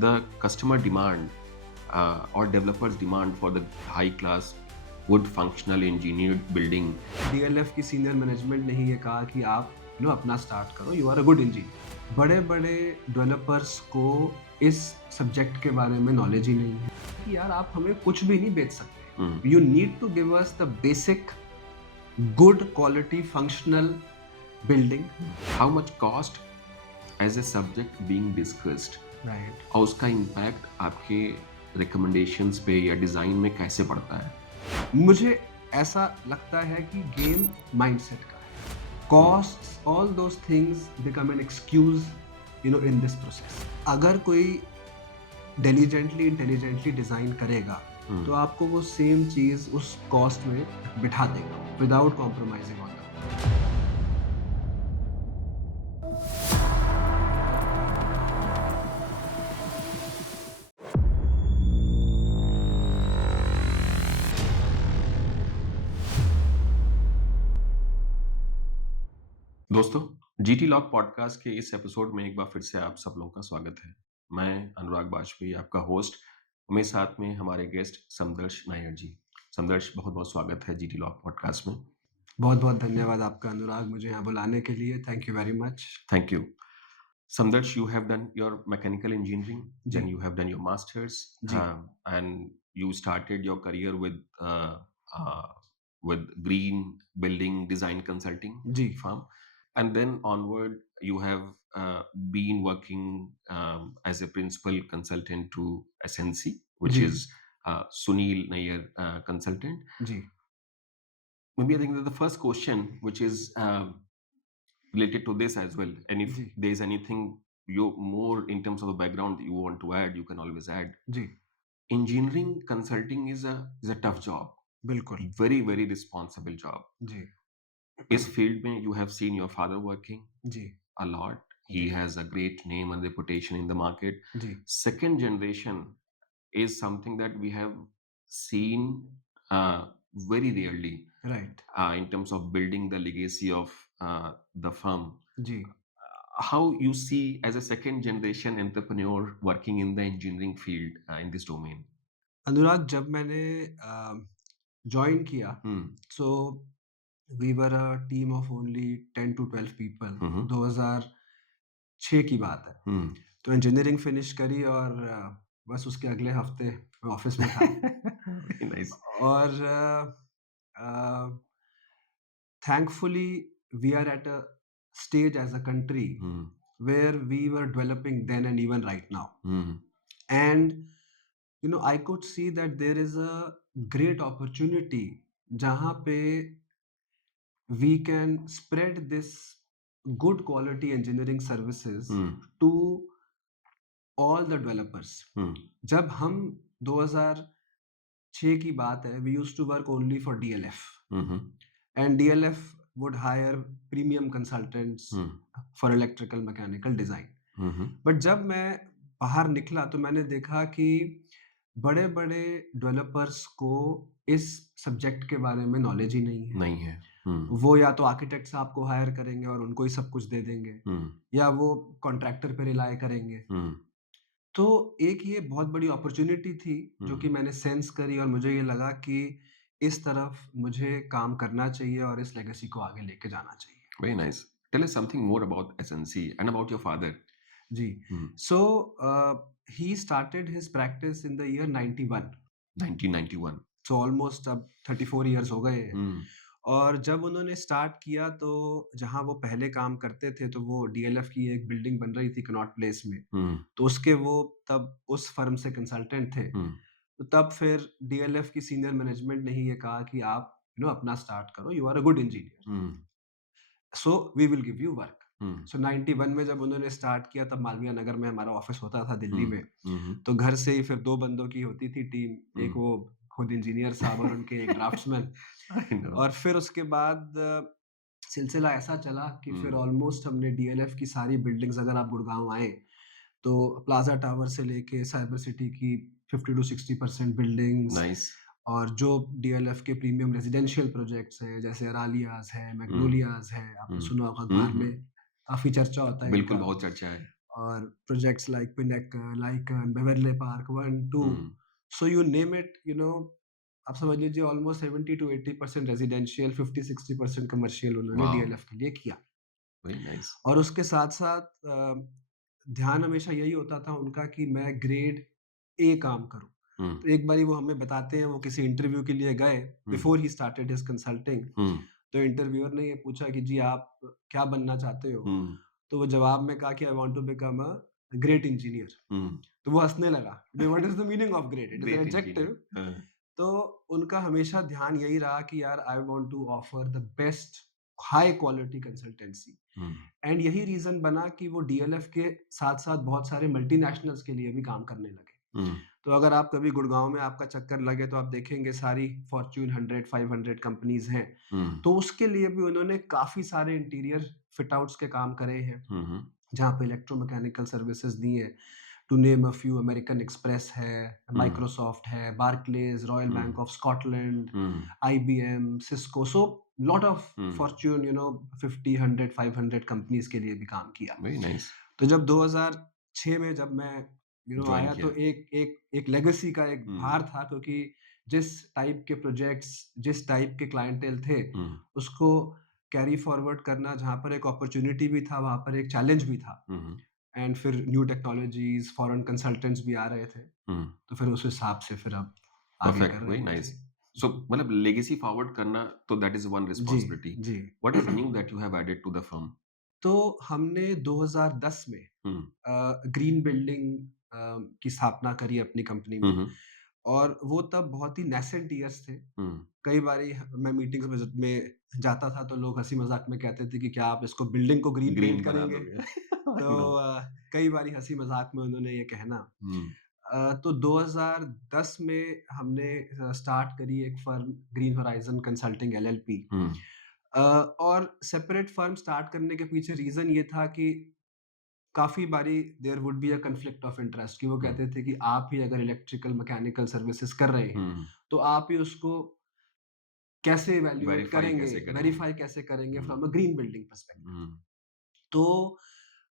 the customer demand or developers demand for the high class good functional engineered building. DLF की senior management ने ही ये कहा कि आप अपना स्टार्ट करो, you are a good engineer. बड़े बड़े डेवलपर्स को इस सब्जेक्ट के बारे में नॉलेज ही नहीं है कि यार आप हमें कुछ भी नहीं बेच सकते। You need to give us the basic good quality functional building. How much cost as a subject being discussed right. और उसका इम्पैक्ट आपके रिकमेंडेशंस पे या डिज़ाइन में कैसे पड़ता है? मुझे ऐसा लगता है कि गेम माइंडसेट का है। Costs all those things become an excuse in this process. अगर कोई डिलीजेंटली इंटेलिजेंटली डिजाइन करेगा तो आपको वो सेम चीज उस कॉस्ट में बिठा देगा विदाउट कॉम्प्रोमाइजिंग ऑन दैट। दोस्तों, जीटी लॉग पॉडकास्ट के इस एपिसोड में एक बार फिर से आप सब लोगों का स्वागत है। मैं अनुराग वाजपेयी, आपका होस्ट। मेरे साथ में हमारे गेस्ट समदर्श नायर जी। समदर्श, बहुत बहुत स्वागत है जीटी लॉग पॉडकास्ट में। बहुत बहुत धन्यवाद आपका अनुराग, मुझे यहाँ बुलाने के लिए। Thank you very much. Thank you. Samdarsh, you have done your mechanical engineering, then जी you have done your master's, जी and you started your career uh, with Green Building Design Consulting जी firm, and then onward you have been working as a principal consultant to SNC, which जी is Sunil Nair Consultant. जी Maybe I think that the first question, which is related to this as well, and if जी there's anything you more in terms of the background that you want to add, you can always add. जी Engineering consulting is a tough job, बिल्कुल। very very responsible job. जी इस field में you have seen your father working जी a lot. He जी has a great name and reputation in the market. जी Second generation is something that we have seen very rarely right. in terms of building the legacy of the firm. जी How you see as a second generation entrepreneur working in the engineering field in this domain? Anurag, जब मैंने join किया Hmm. So we were a team of only 10 to 12 people. 2006 की बात है। Hmm. तो engineering finish करी और बस उसके अगले हफ्ते मैं ऑफिस में था। Very nice. और thankfully we are at a stage as a country Hmm. where we were developing then and even right now. Hmm. And I could see that there is a great opportunity जहाँ पे we can spread this good quality engineering services Hmm. to all the developers. Hmm. जब हम 2006 की बात है, we used to work only for DLF, Mhm. and DLF would hire premium consultants Hmm. for electrical mechanical design. Mhm. But जब मैं बाहर निकला तो मैंने देखा कि बड़े बड़े डेवलपर्स को इस सब्जेक्ट के बारे में नॉलेज ही नहीं है। नहीं है। Hmm. वो या तो आर्किटेक्ट साहब को हायर करेंगे और उनको ही सब कुछ दे देंगे, Hmm. या वो कॉन्ट्रैक्टर पे रिलाय करेंगे। Hmm. तो एक ये बहुत बड़ी अपॉर्चुनिटी थी जो कि मैंने सेंस करी, और मुझे ये लगा कि इस तरफ मुझे काम करना चाहिए और इस लेगेसी को आगे लेके जाना चाहिए। Very nice. Tell us something more about SNC and about your father. जी Hmm. So he started his practice in the year 91। 1991. So almost अब 34 इयर्स हो गए हैं। Hmm. और जब उन्होंने स्टार्ट किया तो जहाँ वो पहले काम करते थे तो वो डीएलएफ की एक बिल्डिंग बन रही थी कनॉट प्लेस में। Hmm. तो उसके वो तब उस फर्म से कंसल्टेंट थे। Hmm. तो तब फिर डीएलएफ की सीनियर मैनेजमेंट ने ही ये कहा कि आप अपना स्टार्ट करो, you are a good engineer, Hmm. So we will give you work. Hmm. So 91 में जब उन्होंने स्टार्ट किया तब मालवीय नगर में हमारा ऑफिस होता था दिल्ली Hmm. में। Mhm. तो घर से ही फिर 2 बंदों की होती थी टीम, एक Hmm. वो खुद इंजीनियर साहब और उनके एक ड्राफ्ट्समैन। I know. और फिर उसके बाद सिलसिला ऐसा चला कि फिर Hmm. ऑलमोस्ट हमने डीएलएफ की सारी बिल्डिंग्स, अगर आप गुड़गांव आए तो प्लाजा टावर से लेके साइबर सिटी की 50 to 60% बिल्डिंग्स, Nice. और जो डीएलएफ के प्रीमियम रेजिडेंशियल प्रोजेक्ट्स हैं जैसे अरालियाज है, मैग्नोलियाज है, आपने Hmm. सुना होगा, Hmm. धार में काफी चर्चा होता है बिल्कुल इनका। बहुत चर्चा है। or projects like Pinnacle, Lycan, Beverly Park 1, 2. Hmm, So you name it, आप समझ लीजिए ऑलमोस्ट 70 to 80% रेजिडेंशियल, 50-60% कमर्शियल उन्होंने वाओ, डीएलएफ के लिए किया। Very nice. और उसके साथ-साथ ध्यान हमेशा यही होता था उनका कि मैं ग्रेड ए काम करूँ। हम्म, तो एक बारी वो हमें बताते हैं, वो किसी इंटरव्यू के लिए गए, hmm, before he started his consulting. Hmm, तो इंटरव्यूअर ने ये पूछा कि जी आप क्या बनना चाहते हो? हम्म, तो वो जवाब में कहा कि I want to become a great engineer. Hmm, तो वो हँसने लगा। What is the meaning of great? It is an great adjective. Engineer. तो उनका हमेशा ध्यान यही रहा कि यार I want to offer the best high quality consultancy. Hmm, and यही रीज़न बना कि वो डीएलएफ के साथ-साथ बहुत सारे मल्टीनेशनल्स के लिए भी काम करने लगे। हम्म, तो अगर आप कभी गुड़गाँव में आपका चक्कर लगे तो आप देखेंगे सारी फॉर्च्यून 100, 500 कंपनीज़ हैं। हम्म, तो उसके लिए भी उन्होंने काफ़ी सारे इंटीरियर फिट आउट्स के काम करे हैं, हम्म, जहाँ पे इलेक्ट्रोमैकेनिकल सर्विसेज़ दी हैं। To name a few, American Express है, हम्म, माइक्रोसॉफ्ट है, Barclays, Royal hmm, Bank of Scotland, hmm, IBM, Cisco. So lot of hmm, Fortune 50, 100, 500 companies के लिए भी काम किया। Very nice. तो जब 2006 में जब मैं ज्वाइन आया किया। तो एक एक एक लेगेसी का एक हम्म, भार था, क्योंकि जिस टाइप के प्रोजेक्ट्स, जिस टाइप के क्लाइंटेल थे, हम्म, उसको कैरी फॉरवर्ड करना, जहाँ पर एक अपॉर्च्युनिटी भी था, वहाँ पर एक चैलेंज भी था। हम्म, एंड फिर न्यू टेक्नोलॉजीज़, फॉरेन कंसल्टेंट्स भी आ रहे थे। हम्म, तो फिर उस हिसाब से फिर अब आगे कर परफेक्ट, रहे वेरी हैं। नाइस। जी। सो मतलब लेगेसी फॉरवर्ड करना, तो दैट इज वन जी, रिस्पॉन्सिबिलिटी। जी। What is new that you have added to the firm? तो हमने 2010 में हम्म, ग्रीन बिल्डिंग की स्थापना करी अपनी कंपनी में। हम्म, और वो तब बहुत ही नेसेंट ईयर्स थे। हम्म, कई बारी मैं मीटिंग्स में जाता था तो लोग हँसी मज़ाक में कहते थे कि क्या आप इसको बिल्डिंग को ग्रीन पेंट ग्रीन बना करेंगे? दोगे। तो आई नो। कई बारी हँसी मज़ाक में उन्होंने ये कहना। हम्म, तो 2010 में हमने स्टार्ट करी एक firm, Green Horizon Consulting LLP. Hmm, और सेपरेट फर्म स्टार्ट करने के पीछे रीज़न ये था कि काफ़ी बारी there would be a conflict of interest, कि वो हम्म, कहते थे कि आप ही अगर इलेक्ट्रिकल मैकेनिकल सर्विसेज कर रहे हैं, हम्म, तो आप ही उसको कैसे इवैल्यूएट वेरीफाई करेंगे, कैसे करेंगे? वेरीफाई कैसे करेंगे hmm, from a green building perspective. हम्म, तो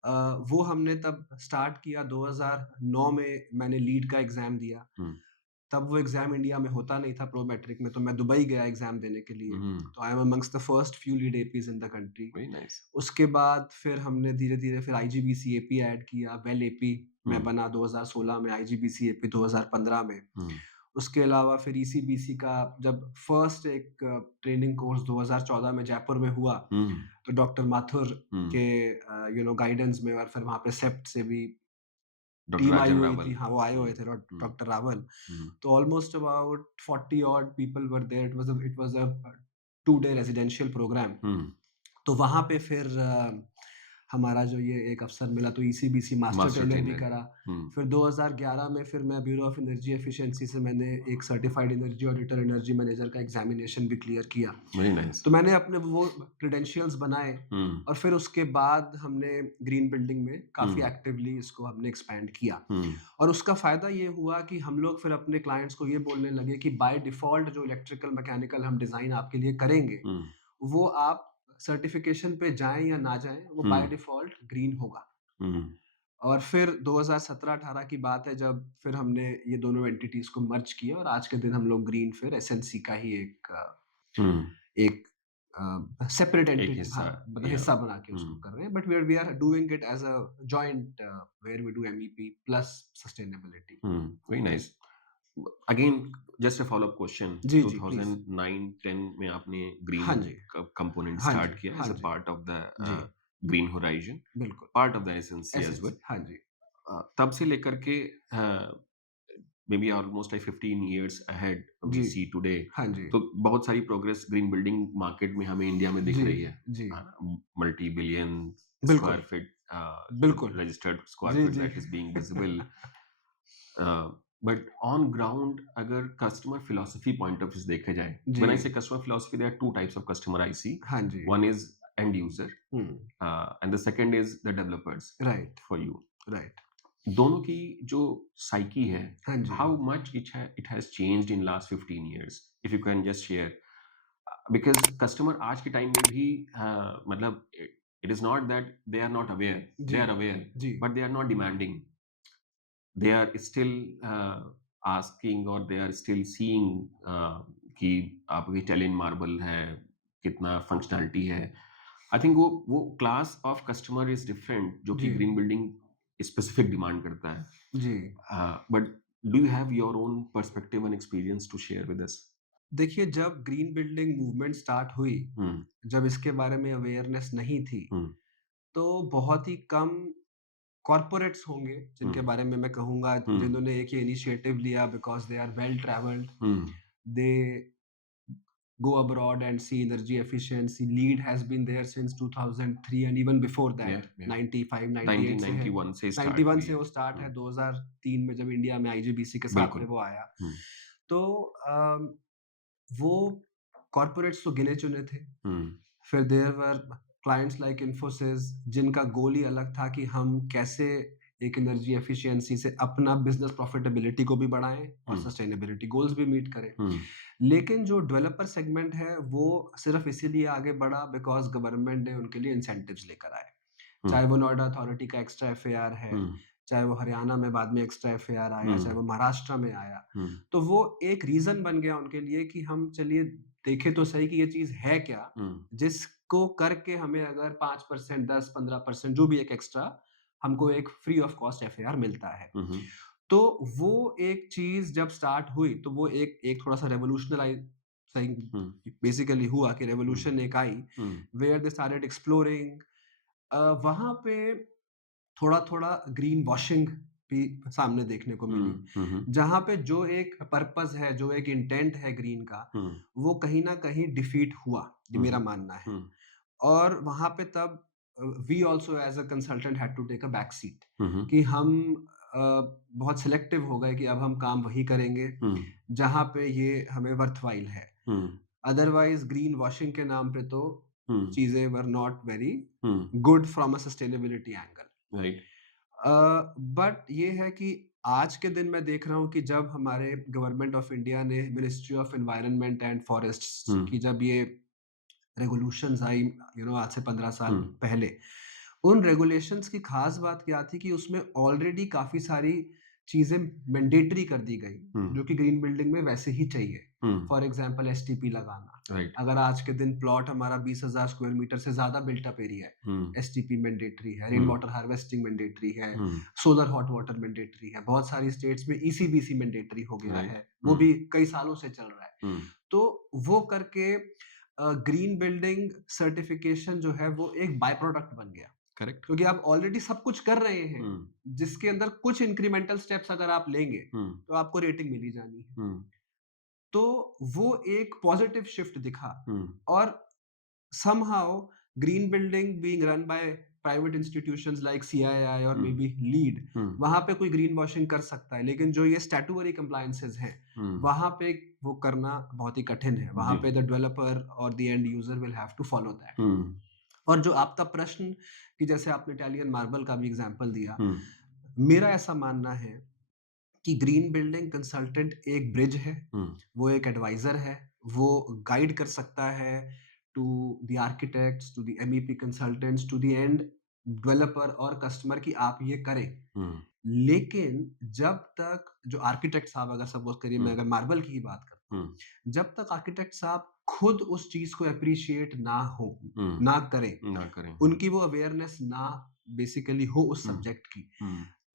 अ, वो हमने तब स्टार्ट किया। 2009 में मैंने लीड का एग्ज़ाम दिया। हम्म, तब वो एग्ज़ाम इंडिया में होता नहीं था प्रो मैट्रिक में, तो मैं दुबई गया एग्ज़ाम देने के लिए। हम्म, तो I am amongst the first few LEED APs in the country. Very nice. उसके बाद फिर हमने धीरे-धीरे फिर आईजीबीसी एपी ऐड किया, वेल एपी मैं हम्म, बना 2016 में, आईजीबीसी एपी 2015 में। हम्म, उसके अलावा फिर ईसीबीसी का जब फर्स्ट एक ट्रेनिंग कोर्स 2014 में जयपुर में हुआ, हम्म, तो डॉक्टर माथुर हम्म, के गाइडेंस में, और फिर वहाँ पे सेप्ट से भी डॉक्टर टीम आई राजन हुई थी। रावल। हाँ, वो आए हुए थे हम्म, डॉक्टर रावल। हम्म, तो almost about 40 odd people were there. It was a 2 day residential programme. हम्म, तो वहाँ पे फिर हमारा जो ये एक अवसर मिला, तो ईसीबीसी मास्टर मास्टर ट्रेनर भी ट्रेनर। करा। हम्म, फिर 2011 में फिर मैं ब्यूरो ऑफ एनर्जी एफिशिएंसी से मैंने एक certified energy auditor, energy manager का एग्जामिनेशन भी क्लियर किया। Very nice. तो मैंने अपने वो क्रेडेंशियल्स बनाए। हम्म, और फिर उसके बाद हमने ग्रीन बिल्डिंग में काफ़ी हम्म, एक्टिवली इसको हमने एक्सपैंड किया। हम्म, और उसका फ़ायदा ये हुआ कि हम लोग फिर अपने क्लाइंट्स को ये बोलने लगे कि बाय डिफ़ॉल्ट जो इलेक्ट्रिकल मैकेनिकल हम डिज़ाइन आपके लिए करेंगे, हम्म, वो आप सर्टिफ़िकेशन पे जाएँ या ना जाएँ, वो बाय हम्म, डिफ़ॉल्ट ग्रीन होगा। हम्म, और फिर 2017-18 की बात है, जब फिर हमने ये दोनों एंटिटीज़ को मर्ज किया, और आज के दिन हम लोग ग्रीन फिर एसएनसी का ही हम्म, एक सेपरेट एक एंटिटी, हाँ, हिस्सा। मतलब या। हिस्सा बना के उसको हम्म, कर रहे हैं। But we are doing it as a joint where we do MEP plus sustainability. Very nice. Again, just a follow-up question. जी, जी, प्लीज़। 2009-10 में आपने ग्रीन हाँ जी। कंपोनेंट हाँ जी, स्टार्ट किया हाँ एज अ जी। पार्ट ऑफ द जी, ग्रीन होराइजन, बिल्कुल। Part of the SNC as well. SNC, हाँ जी। तब से लेकर के maybe almost like 15 years ahead we जी, सी टुडे। हाँ जी। तो बहुत सारी प्रोग्रेस ग्रीन बिल्डिंग मार्केट में हमें इंडिया में दिख जी, रही है। जी। मल्टी बिलियन बिल्कुल, स्क्वायर फीट बिल्कुल। Registered square ji, feet ji. That is being visible. But on ground अगर customer philosophy point of view से देखे जाए, जी। व्हेन आई से customer philosophy, there are two types of customer I सी। हाँ जी। One is and user hmm, and the second is the developers right, for you. Right. दोनों की जो psyche है, हाँ जी। How much it has changed in last 15 years, if you can just share. Because customer आज के time में भी मतलब It is not that they are not aware. Ji They are aware, ji but they are not demanding. They are still asking or they are still seeing कि आपकी Italian marble है, कितना functionality है। I think वो class of customer is different जो कि जी green building specific demand करता है। जी but do you have your own perspective and experience to share with us? देखिए, जब ग्रीन बिल्डिंग मूवमेंट स्टार्ट हुई, हम्म जब इसके बारे में अवेयरनेस नहीं थी, हम्म तो बहुत ही कम कॉर्पोरेट्स होंगे जिनके हम्म बारे में मैं कहूँगा हम्म जिन्होंने एक ये इनिशिएटिव लिया because they are well travelled, hmm they go abroad and see energy efficiency. Lead has been there since 2003 and even before yeah that yeah 95 98 से है, 1991 से स्टार्ट 91 हुई से है। वो स्टार्ट है, 2003 में जब इंडिया में आईजीबीसी के साथ में बिल्कुल। वो आया। हम्म तो वो कॉर्पोरेट्स तो गिने चुने थे। हम्म फिर there were clients like Infosys जिनका गोल ही अलग था कि हम कैसे एक एनर्जी एफिशिएंसी से अपना बिजनेस प्रॉफिटेबिलिटी को भी बढ़ाएं और हम्म सस्टेनेबिलिटी गोल्स भी मीट करें। हम्म लेकिन जो डेवलपर सेगमेंट है वो सिर्फ इसीलिए आगे बढ़ा बिकॉज गवर्नमेंट ने उनके लिए इंसेंटिव्स लेकर आए, चाहे वो नोएडा अथॉरिटी का एक्स्ट्रा एफएआर है, हम्म चाहे वो हरियाणा में बाद में एक्स्ट्रा एफएआर आया, चाहे वो महाराष्ट्र में आया। हम्म तो वो एक रीजन बन गया उनके लिए कि हम चलिए देखें तो सही कि ये चीज है क्या, हम्म जिसको करके हमें अगर 5% 10-15% जो भी एक एक्स्ट्रा हमको एक फ्री ऑफ कॉस्ट एफएआर मिलता है। हम्म तो वो एक चीज जब स्टार्ट हुई तो वो एक एक थोड़ा सा हम्म बेसिकली हुआ कि हम्म रेवोल्यूशन एक आई हम्म वेयर दे स्टार्टेड एक्सप्लोरिंग। वहां पे थोड़ा थोड़ा ग्रीन वॉशिंग भी सामने देखने को मिली, हम्म जहां पे जो एक पर्पस है, जो एक इंटेंट है ग्रीन का, हम्म वो कहीं ना कहीं डिफीट हुआ, ये मेरा हम्म मानना है। हम्म और वहां पे तब we also as a consultant had to take a back seat hmm कि हम बहुत सिलेक्टिव हो गए कि अब हम काम वही करेंगे हम्म जहां पे ये हमें वर्थवाइल है। हम्म अदरवाइज ग्रीन वॉशिंग के नाम पे तो हम्म चीजें were not very hmm good from a sustainability angle. Right. But ये है कि आज के दिन मैं देख रहा हूँ कि जब हमारे गवर्नमेंट ऑफ इंडिया ने ministry of environment and forests की जब ये रेगुलेशंस आई, आज से 15 साल हम्म पहले, उन रेगुलेशंस की खास बात क्या थी कि उसमें ऑलरेडी काफी सारी चीजें मैंडेटरी कर दी गई जो कि ग्रीन बिल्डिंग में वैसे ही चाहिए। फॉर एग्जांपल एसटीपी लगाना, राइट। अगर आज के दिन प्लॉट हमारा 20,000 स्क्वायर मीटर से ज्यादा बिल्टअप एरिया है, एसटीपी मैंडेटरी है, रेन वाटर हार्वेस्टिंग मैंडेटरी है, सोलर हॉट वाटर मैंडेटरी है, बहुत सारी स्टेट्स में ईसीबीसी मैंडेटरी हो गया Right. है, वो भी कई सालों से चल रहा है। हम्म तो वो करके ग्रीन बिल्डिंग सर्टिफिकेशन जो है वो एक बाय प्रोडक्ट बन गया, करेक्ट। क्योंकि आप ऑलरेडी सब कुछ कर रहे हैं जिसके अंदर कुछ इंक्रीमेंटल स्टेप्स अगर आप लेंगे तो आपको रेटिंग मिली जानी है। तो वो एक पॉजिटिव शिफ्ट दिखा। और somehow green building being run by private institutions like CII और maybe LEED, वहां पे कोई ग्रीन वॉशिंग कर सकता है, लेकिन जो ये स्टैट्यूटरी कंप्लायंसेस हैं वहां पे वो करना बहुत ही कठिन है। वहां पे द डेवलपर और the end user will have to follow that. और जो आपका प्रश्न कि जैसे आपने इटालियन मार्बल का भी एग्जांपल दिया, मेरा ऐसा मानना है कि ग्रीन बिल्डिंग कंसल्टेंट एक ब्रिज है, वो एक एडवाइजर है, वो गाइड कर सकता है to the architects, to the MEP consultants, to the end developer और कस्टमर कि आप ये करें। लेकिन जब तक जो आर्किटेक्ट साहब, अगर सपोज करिए मैं अगर मार्बल की ही बात करता हूँ, जब तक आर्किटेक्ट साहब खुद उस चीज को अप्रिशिएट ना हो, ना करें, उनकी वो अवेयरनेस ना बेसिकली हो उस सब्जेक्ट की,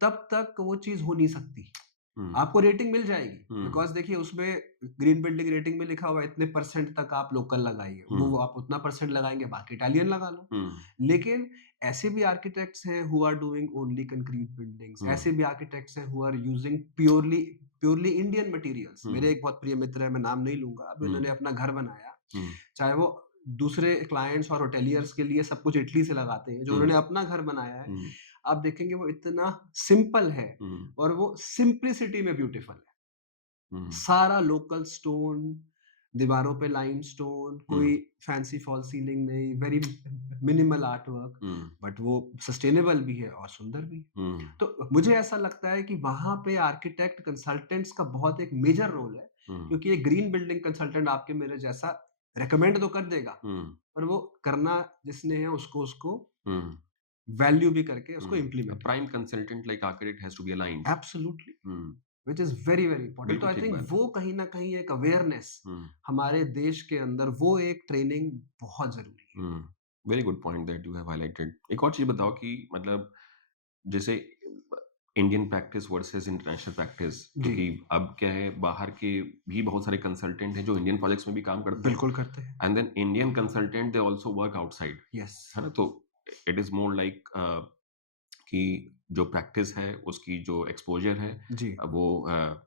तब तक वो चीज हो नहीं सकती। आपको रेटिंग मिल जाएगी बिकॉज देखिए उसमें ग्रीन बिल्डिंग रेटिंग में लिखा हुआ है इतने परसेंट तक आप लोकल लगाइए, वो आप उतना परसेंट लगाएंगे, बाकी इटालियन लगा लो। लेकिन ऐसे भी आर्किटेक्ट्स हैं who are doing only concrete buildings, ऐसे भी आर्किटेक्ट्स हैं who are using purely Indian materials. मेरे एक बहुत प्रिय मित्र है, मैं नाम नहीं लूंगा, अभी उन्होंने अपना घर बनाया, चाहे वो दूसरे क्लाइंट्स और होटेलियर्स के लिए सब कुछ इटली से लगाते हैं, जो उन्होंने अपना घर बनाया है आप देखेंगे वो इतना सिंपल है और वो सिंप्लिसिटी में ब्यूटीफुल है। सारा लोकल स्टोन, दीवारों पे लाइमस्टोन, कोई फैंसी फॉल सीलिंग नहीं, very minimal art work, but वो सस्टेनेबल भी है और सुंदर भी है। तो मुझे ऐसा लगता है कि वहां पे आर्किटेक्ट कंसल्टेंट्स का बहुत एक मेजर रोल है, क्योंकि एक ग्रीन बिल्डिंग कंसल्टेंट आपके मेरे जैसा रेकमेंड तो कर देगा, पर वो करना जिसने है उसको Hmm. वैल्यू भी करके उसको Hmm. A इम्प्लीमेंट prime करते consultant like architect has to be aligned. हैं absolutely, Hmm. Which is very very important. तो बिल्कुल आई ठीक थिंक बात है। वो कहीं ना कहीं एक अवेयरनेस Hmm. हमारे देश के अंदर, वो एक ट्रेनिंग बहुत जरूरी है। Hmm. Very good point that you have highlighted. एक और चीज बताओ कि मतलब जैसे Indian practice versus international practice, जी, क्योंकि अब क्या है, बाहर के भी बहुत सारे कंसल्टेंट हैं जो इंडियन प्रोजेक्ट्स में भी काम करते हैं, बिल्कुल करते हैं। And then Indian consultant they also work outside, yes, है ना? तो इट इज मोर लाइक कि जो प्रैक्टिस है उसकी जो एक्सपोजर है, जी, वो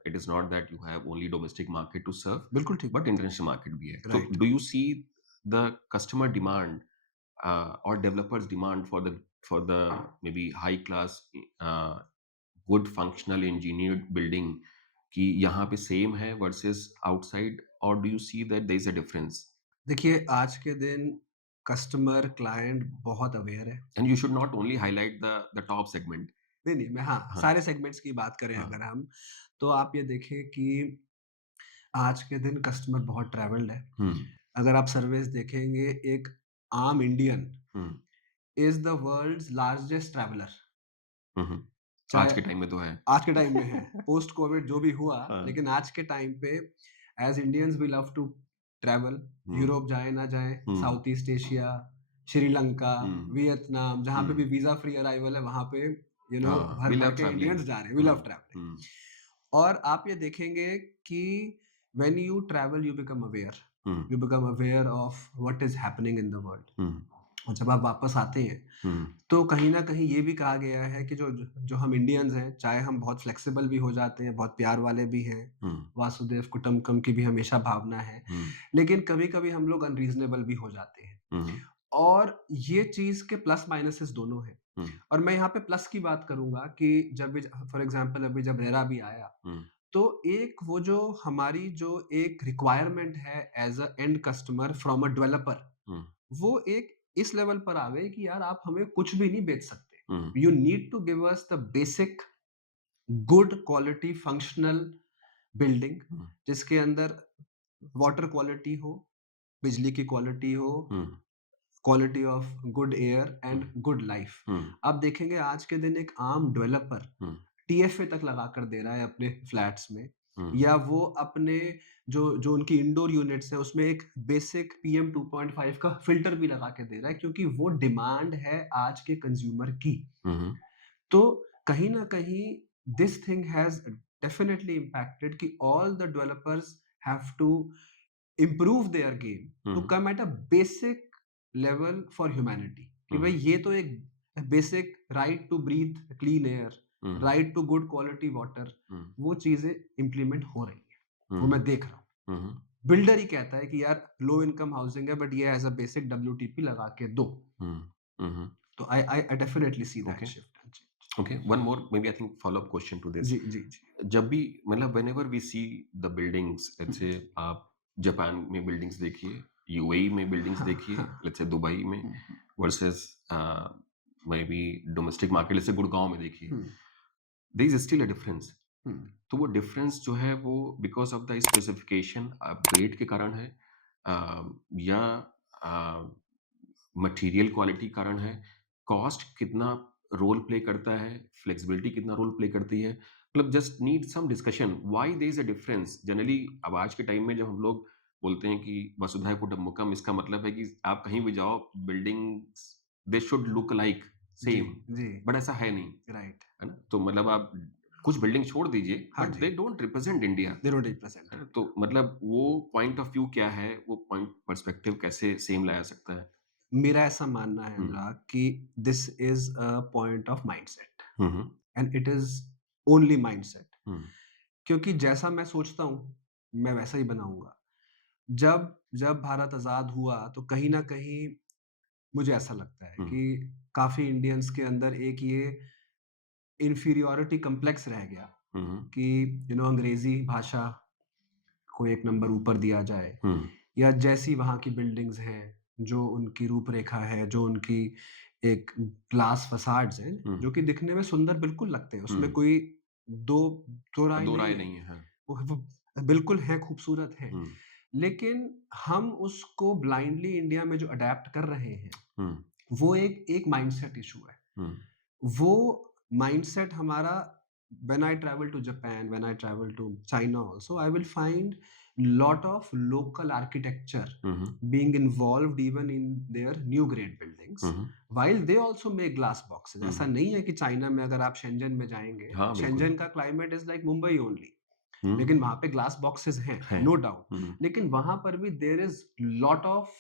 it is not that you have only domestic market to serve, बिल्कुल ठीक बट बात इंटरनेशनल मार्केट भी है। है। तो right. Do you see the customer demand or developers demand for the maybe high class good functional engineered building कि यहाँ पे सेम है versus outside, or do you see that there is a difference? देखिए, आज के दिन customer, client बहुत aware है। And you should not only highlight the top segment. नहीं, नहीं, मैं हाँ, हाँ, सारे सेगमेंट्स की बात करें हाँ, अगर हम, तो आप ये देखिए कि आज के दिन कस्टमर बहुत ट्रैवल्ड है। हम्म, अगर आप सर्विस देखेंगे, एक आम Indian hmm, is the world's largest traveller. हम्म, आज चाहे के टाइम में तो है। आज के टाइम में है, पोस्ट कोविड जो भी हुआ, हाँ, लेकिन आज के टाइम पे as Indians we love to travel. Hmm, Europe जाएँ ना जाएँ, hmm, South East Asia, Sri Lanka, hmm, Vietnam, जहाँ पे भी हम्म, वीज़ा फ्री अराइवल है, वहाँ पे हाँ, we भर-भर love के traveling. इंडियंस जा रहे हैं। We love hmm, travelling. हम्म, और आप ये देखेंगे कि when you travel you become aware, hmm, you become aware of what is happening in the world. हम्म, और जब आप वापस आते हैं, हम्म, तो कहीं न कहीं ये भी कहा गया है कि जो जो हम इंडियंस हैं, चाहे हम बहुत फ्लेक्सिबल भी हो जाते हैं, बहुत प्यार वाले भी हैं, हम्म, वासुदेव कुटुंबकम की भी हमेशा भावना है, हम्म, लेकिन कभी-कभी हम लोग अनरीज़नेबल भी हो जाते हैं। हम्म, और ये चीज़ के प्लस माइनसेस दोनों हैं। हम्म, और मैं यहाँ पे प्लस की बात करूँगा कि जब भी फॉर एग्ज़ाम्पल अभी जब रेरा भी आया, हम्म, तो एक वो जो हमारी जो एक रिक्वायरमेंट है as a end customer from a developer, हम्म, वो एक इस लेवल पर आ गई कि यार आप हमें कुछ भी नहीं बेच सकते। हम्म, you need to give us the basic good quality functional building, हम्म, जिसके अंदर वाटर क्वालिटी हो, बिजली की क्वालिटी हो, हम्म, quality of good air hmm, and good life. हुँ, आप देखेंगे आज के दिन एक आम डेवलपर हुँ, टीएफए तक लगा कर दे रहा है अपने फ्लैट्स में, हुँ, या वो अपने जो जो उनकी इंडोर यूनिट्स हैं उसमें एक बेसिक पीएम 2.5 का फिल्टर भी लगा के दे रहा है, क्योंकि वो डिमांड है आज के कंज्यूमर की। हुँ, तो कहीं न कहीं this thing has definitely impacted कि all the developers have to improve their game hmm, to come at a basic level for humanity, कि भाई हुँ, ये तो एक basic right to breathe clean air, hmm, right to good quality water, हुँ, वो चीज़ें इम्प्लीमेंट हो रही हैं। वो हुँ, मैं देख रहा हूँ। हुँ, बिल्डर ही कहता है कि यार लो इनकम हाउसिंग है, बट ये एज़ अ बेसिक डब्ल्यूटीपी लगा के दो। हुँ, हुँ, तो I definitely see that okay, shift and change. Okay, one more maybe I think follow-up question to this. जी, जी, जी। जब भी मतलब whenever we see the buildings, हुँ, let's say आप जापान में बिल्डिंग्स देखिए, यूएई में बिल्डिंग्स हाँ, देखिए, हाँ। लेट्स से दुबई में हुँ, हुँ, versus maybe domestic market, let's say Gurgaon में देखिए, हुँ, there is still a difference. हुँ। तो वो डिफरेंस जो है वो because of the specification upgrade के कारण है, या मटेरियल क्वालिटी कारण है, कॉस्ट कितना रोल प्ले करता है, फ्लेक्सिबिलिटी कितना रोल प्ले करती है, मतलब just need some discussion why there is a difference. Generally अब आज के टाइम में जब हम लोग बोलते हैं कि वसुधैव कुटुंबकम, इसका मतलब है कि आप कहीं भी जाओ, buildings they should look like जी, सेम, जी, बट ऐसा है नहीं, राइट। है ना? तो मतलब आप कुछ बिल्डिंग छोड़ दीजिए, हाँ बट जी, they don't represent India, they don't represent है ना? इंडिया। तो मतलब वो पॉइंट ऑफ व्यू क्या है, वो पॉइंट पर्सपेक्टिव कैसे सेम लाया सकता है? मेरा ऐसा मानना है हुँ, अनुराग कि this is a point of mindset, hmm, hmm, and it is only mindset. हुँ, क्योंकि जैसा मैं सोचता हूँ, मैं वैसा ही बनाऊँगा। जब जब भारत आज़ाद हुआ, तो कहीं न कहीं मुझे ऐसा लगता है हुँ, कि काफ़ी इंडियंस के अंदर एक ये इन्फीरियॉरिटी कॉम्प्लेक्स रह गया हुँ, हुँ, कि अंग्रेज़ी भाषा को एक नंबर ऊपर दिया जाए, हुँ, या जैसी वहाँ की बिल्डिंग्स हैं, जो उनकी रूपरेखा है, जो उनकी एक ग्लास फ़साड्स हैं, हुँ, जो कि दिखने में सुंदर बिल्कुल लगते हैं, हुँ, उसमें कोई दो दो राय दो नहीं राय है। नहीं है, हाँ। वो बिल्कुल हैं, खूबसूरत हैं। हुँ, लेकिन हम उसको ब्लाइंडली इंडिया में जो अडैप्ट कर रहे हैं, हुँ, वो एक माइंडसेट इशू है। हुँ, वो माइंडसेट हमारा, when I travel to Japan, when I travel to China also, I will find lot of local architecture hmm, hmm, being involved even in their new grade buildings, hmm, hmm, while they also make glass boxes. Hmm, ऐसा नहीं है कि China में अगर आप Shenzhen में जाएंगे, हाँ, बिल्कुल। शेंजन का climate is like Mumbai only, हुँ, लेकिन वहाँ पे ग्लास बॉक्सेस हैं, है। No doubt. हुँ, लेकिन वहाँ पर भी there is lot of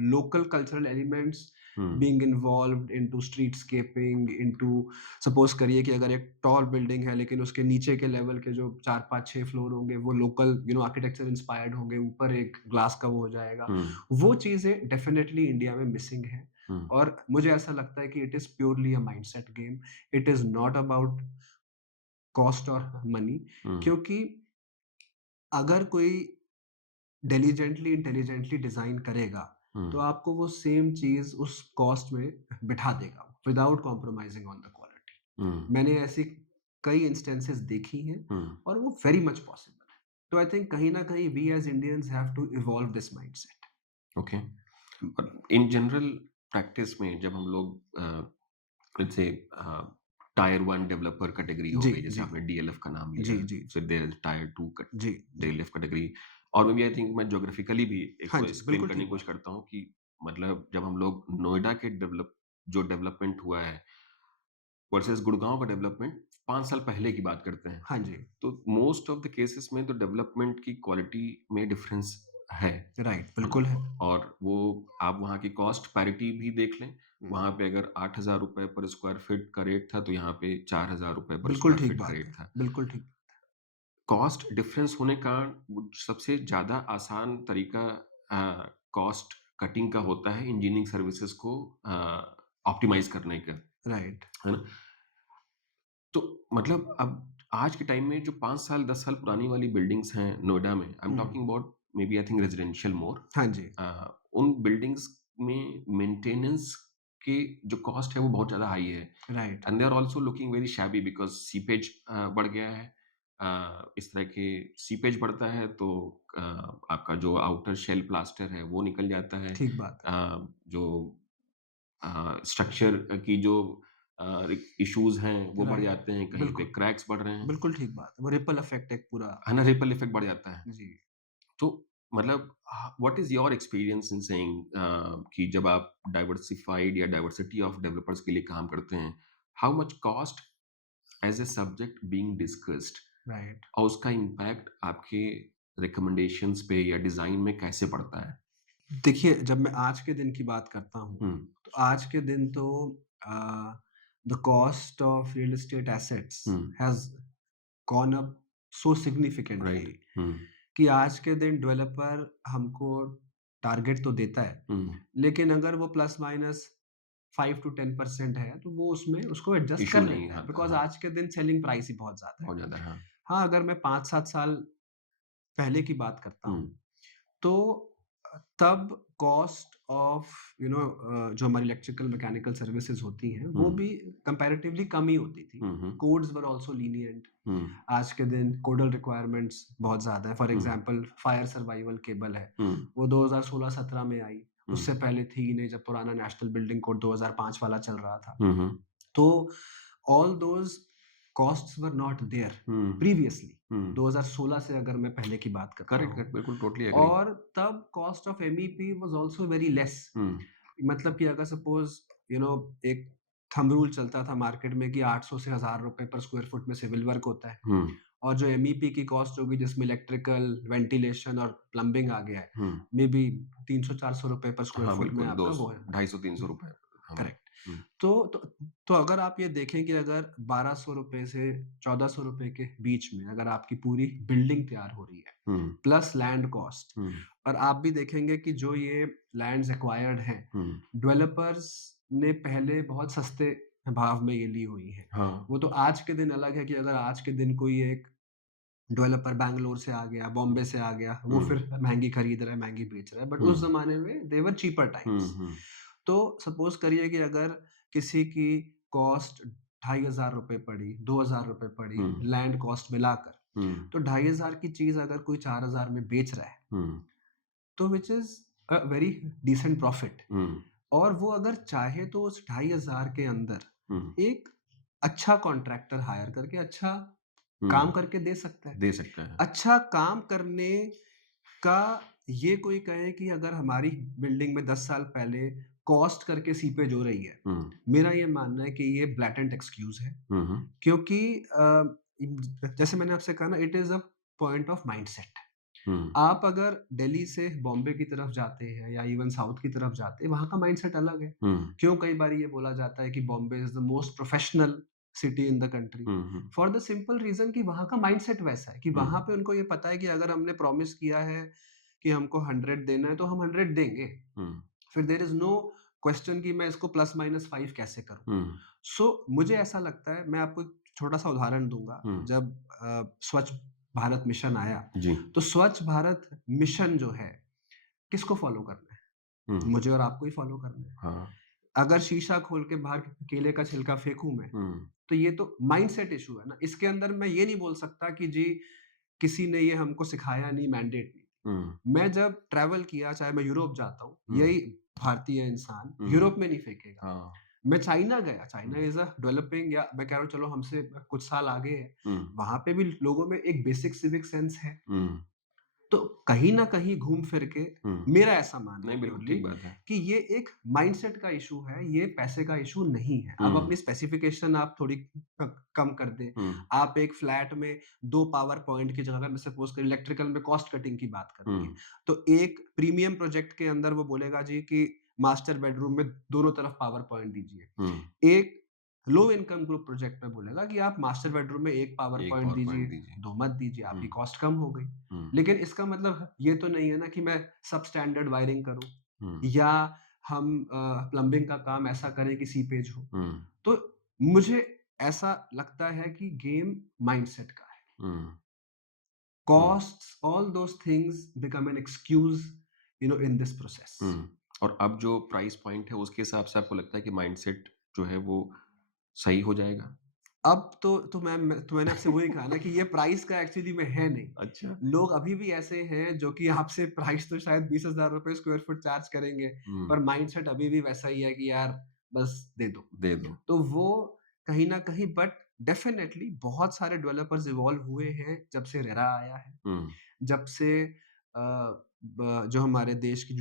local cultural elements hmm, being involved into streetscaping, into, suppose करिए कि अगर एक टॉल बिल्डिंग है लेकिन उसके नीचे के लेवल के जो 4, 5, 6 फ्लोर होंगे वो लोकल आर्किटेक्चर इंस्पायर्ड होंगे, ऊपर एक ग्लास का वो हो जाएगा। हुँ, वो चीज़ें डेफिनिटली इंडिया में मिसिंग हैं, हुँ, और मुझे ऐसा लगता है कि it is purely a mindset game. It is not about cost और मनी, हुँ, क्योंकि अगर कोई डिलिजेंटली, इंटेलिजेंटली डिज़ाइन करेगा, हुँ, तो आपको वो सेम चीज़ उस कॉस्ट में बिठा देगा, without compromising on the quality. हुँ, मैंने ऐसी कई इंस्टेंसेस देखी हैं, हुँ, और वो वेरी मच पॉसिबल है। तो आई थिंक कहीं न कहीं we as Indians have to evolve this mindset. Okay. और इन जनरल प्रैक्टिस में जब हम लोग let's say tyre 1 developer category हो जी, गई, जैसे जी। आपने डीएलएफ का नाम जी, लिया, जी। फिर देयर इज़ टायर 2 जी, जी। डीएलएफ कैटेगरी, और मे बी आई थिंक मैं ज्योग्राफिकली भी एक हाँ को जी, एक्सप्लेन बिल्कुल करने की ठीक कोशिश बात है। करता हूँ कि मतलब जब हम लोग नोएडा के डेवलपमेंट हुआ है वर्सेस गुड़गाँव का डेवलपमेंट 5 साल पहले की बात करते हैं। हाँ जी, तो मोस्ट ऑफ द केसेस में तो डेवलपमेंट की क्वालिटी में डिफरेंस है। राइट, है बिल्कुल है। ना? और वो आप वहाँ की कॉस्ट पैरिटी भी देख लें, हुँ, वहाँ पे अगर ₹8,000 पर स्क्वायर फीट का रेट था, तो यहाँ पे ₹4,000 पर बिल्कुल स्क्वायर ठीक फीट का बात रेट है, था। बिल्कुल ठीक। कॉस्ट डिफरेंस होने का वो सबसे ज़्यादा आसान तरीका कॉस्ट कटिंग का होता है इंजीनियरिंग सर्विसेज़ को ऑप्टिमाइज़ करने का, राइट। है ना? तो मतलब अब आज के टाइम में जो 5 साल 10 साल पुरानी वाली बिल्डिंग्स हैं नोएडा में, I am hmm, talking about maybe I think residential more, हाँ जी, उन बिल्डिंग्स में मेंटेनेंस की जो कॉस्ट है वो बहुत ज़्यादा हाई है, right, and they are also looking very shabby because seepage बढ़ गया है। इस तरह के सीपेज बढ़ता है तो अ, आपका जो आउटर शेल प्लास्टर है वो निकल जाता है। ठीक बात है। जो स्ट्रक्चर की जो इश्यूज़ हैं वो बढ़ राइट, जाते हैं, कहीं पे बिल्कुल, क्रैक्स बढ़ रहे हैं, बिल्कुल ठीक बात है। वो रिपल इफेक्ट एक पूरा। है ना? रिपल इफ़ेक्ट बढ़ जाता है। जी। तो मतलब what is your experience in saying कि जब आप डाइवर्सिफाइड या डाइवर्सिटी ऑफ डेवलपर्स के लिए काम करते हैं, how much cost as a subject being discussed right. और उसका इम्पैक्ट आपके रिकमेंडेशंस पे या डिज़ाइन में कैसे पड़ता है? देखिए, जब मैं आज के दिन की बात करता हूँ, हुँ, तो आज के दिन तो the cost of real estate assets hmm, has gone up so significantly, right. हुँ, कि आज के दिन डेवलपर हमको टारगेट तो देता है, हुँ, लेकिन अगर वो प्लस माइनस 5 टू 10% है, तो वो उसमें उसको एडजस्ट इश्यू कर नहीं लेता है, आता, बिकॉज़ हाँ, आज के दिन सेलिंग प्राइस ही बहुत ज़्यादा है। बहुत ज़्यादा, हाँ। हाँ, अगर मैं 5-7 साल पहले की बात करता हुँ, हूँ, तो तब कॉस्ट ऑफ जो हमारी इलेक्ट्रिकल मैकेनिकल सर्विसेज होती हैं, हुँ, वो भी कंपैरेटिवली कम ही होती थी। हुँ, हुँ, कोड्स वर आल्सो लीनिएंट। हुँ, आज के दिन कोडल रिक्वायरमेंट्स बहुत ज़्यादा है। For hmm, example fire survival cable है, हुँ, वो 2016-17 में आई। हुँ, उससे पहले थी ही नहीं, जब पुराना नेशनल बिल्डिंग कोड 2005 वाला चल रहा था। हुँ, हुँ, तो all those costs were not there hmm, previously. हुँ। 2016 से अगर मैं पहले की बात करता करेक्ट, हूँ, करेक्ट, बिल्कुल टोटली एग्री। और तब cost of MEP was also very less. हुँ, मतलब कि अगर सपोज़ एक थंब रूल चलता था मार्केट में कि 800 से ₹1000 पर स्क्वायर फुट में सिविल वर्क होता है, हुँ, और जो एमईपी की कॉस्ट होगी जिसमें इलेक्ट्रिकल, वेंटिलेशन और प्लम्बिंग आ गया है, हुँ। मेबी ₹300-400 पर स्क्वायर हाँ, फुट में बिल्कुल, आपका 200 वो है। 250-300 रुपए। हाँ, करेक्ट। हुँ, तो तो तो अगर आप ये देखें कि अगर ₹1200 से ₹1400 के बीच में अगर आपकी पूरी बिल्डिंग तैयार हो रही है, हुँ, प्लस लैंड कॉस्ट, हुँ, और आप भी देखेंगे कि जो ये लैंड्स एक्वायर्ड हैं, हुँ, डेवलपर्स ने पहले बहुत सस्ते भाव में ये ली हुई हैं। हाँ, वो तो आज के दिन अलग है कि अगर आज के दिन कोई एक डेवलपर बैंगलोर से आ गया, बॉम्बे से आ गया, वो हुँ, फिर महँगी खरीद रहा है, महँगी बेच रहा है। बट हुँ, उस ज़माने में दे वर चीपर हुँ, टाइम्स। हुँ, तो सपोज़ करिए कि अगर किसी की कॉस्ट ₹2500 पड़ी, ₹2000 पड़ी, हुँ, लैंड कॉस्ट मिलाकर, हुँ, तो 2500 की चीज़ अगर कोई 4000 में बेच रहा है, हुँ, तो which is a very decent profit. हुँ, और वो अगर चाहे तो उस 2,500 के अंदर हुँ, एक अच्छा कॉन्ट्रैक्टर हायर करके अच्छा काम हुँ, करके दे सकता है। दे सकता है। अच्छा काम करने का ये कोई कहे कि अगर हमारी बिल्डिंग में 10 साल पहले कॉस्ट करके सीपेज हो रही है, हुँ, मेरा ये मानना है कि ये ब्लैटेंट एक्सक्यूज़ है। हुँ, हुँ, क्योंकि जैसे मैंने आपसे कहा ना, it is a point of mindset. हुँ, आप अगर दिल्ली से बॉम्बे की तरफ जाते हैं या इवन साउथ की तरफ जाते हैं, वहाँ का माइंडसेट अलग है। हुँ, क्यों कई बारी ये बोला जाता है कि Bombay is the most professional city in the country? Hmm, hmm, for the simple reason कि वहाँ का माइंडसेट वैसा है कि हुँ, वहाँ पे उनको ये पता है कि अगर हमने प्रॉमिस किया है कि हमको 100 देना है, तो हम 100 देंगे। हुँ, फिर देयर इज़ नो क्वेश्चन कि मैं इसको प्लस माइनस 5 कैसे करूँ? हुँ, सो मुझे ऐसा लगता है, मैं आपको एक छोटा-सा उदाहरण दूँगा। हुँ, जब स्वच्छ भारत मिशन आया, जी, तो स्वच्छ भारत मिशन जो है, किसको फ़ॉलो करना है? हुँ, मुझे और आपको ही फ़ॉलो करना है। हाँ, अगर शीशा खोल के बाहर केले का छिलका फेंकूँ मैं, हुँ, तो ये तो माइंडसेट इश्यू है ना। इसके अंदर मैं ये नहीं बोल सकता कि जी, किसी ने ये हमको सिखाया नहीं, मैंडेट नहीं। हुँ, मैं जब ट्रैवल किया, चाहे मैं यूरोप जाता हूँ, हुँ, यही भारतीय इंसान हुँ, यूरोप में नहीं फेंकेगा। हाँ, मैं चाइना गया, China hmm, is a developing, या मैं कह रहा हूँ चलो हमसे कुछ साल आगे है। हुँ, वहाँ पे भी लोगों में एक बेसिक सिविक सेंस है। हुँ, तो कहीं न कहीं घूम फिर के हुँ, मेरा ऐसा मानना है नहीं बिल्कुल प्योरली ठीक बात है। कि ये एक माइंडसेट का इश्यू है, ये पैसे का इश्यू नहीं है। अब हुँ, अपनी स्पेसिफिकेशन आप थोड़ी कम कर दें। हुँ, आप एक फ्लैट में 2 पावर पॉइंट की जगह, अगर मैं सपोज़ करें इलेक्ट्रिकल में कॉस्ट कटिंग की बात हुँ, करेंगे, तो एक प्रीमियम प्रोजेक्ट के अंदर वो बोलेगा जी कि मास्टर बेडरूम में दोनों तरफ पावर पॉइंट दीजिए। हुँ, एक लो इनकम ग्रुप प्रोजेक्ट में बोलेगा कि आप मास्टर बेडरूम में 1 पावर एक पॉइंट पावर दीजिए, पॉइंट दीजिए। 2 मत दीजिए, हुँ, आपकी कॉस्ट कम हो गई। हुँ, लेकिन इसका मतलब ये तो नहीं है ना कि मैं सब स्टैंडर्ड वायरिंग करूँ हुँ, या हम प्लम्बिंग का काम ऐसा करें कि सीपेज हो। हुँ, तो मुझे ऐसा लगता है कि गेम माइंडसेट का है। हुँ, हुँ, costs, all those things become an excuse in this process. हुँ। और अब जो प्राइस पॉइंट है उसके हिसाब से आपको लगता है कि माइंडसेट जो है वो सही हो जाएगा? अब तो मैंने आपसे वही कहा ना कि ये प्राइस का एक्चुअली में है नहीं। अच्छा। लोग अभी भी ऐसे हैं जो कि आपसे प्राइस तो शायद ₹20,000 स्क्वायर फुट चार्ज करेंगे, हुँ, पर माइंडसेट अभी भी वैसा ही है कि यार बस दे दो। दे दो। तो वो कहीं न कहीं, बट डेफ़िनेटली बहुत सारे डेवलपर्स इवॉल्व हुए हैं जब से रेरा आया है। हुँ, जब से जो हमारे देश की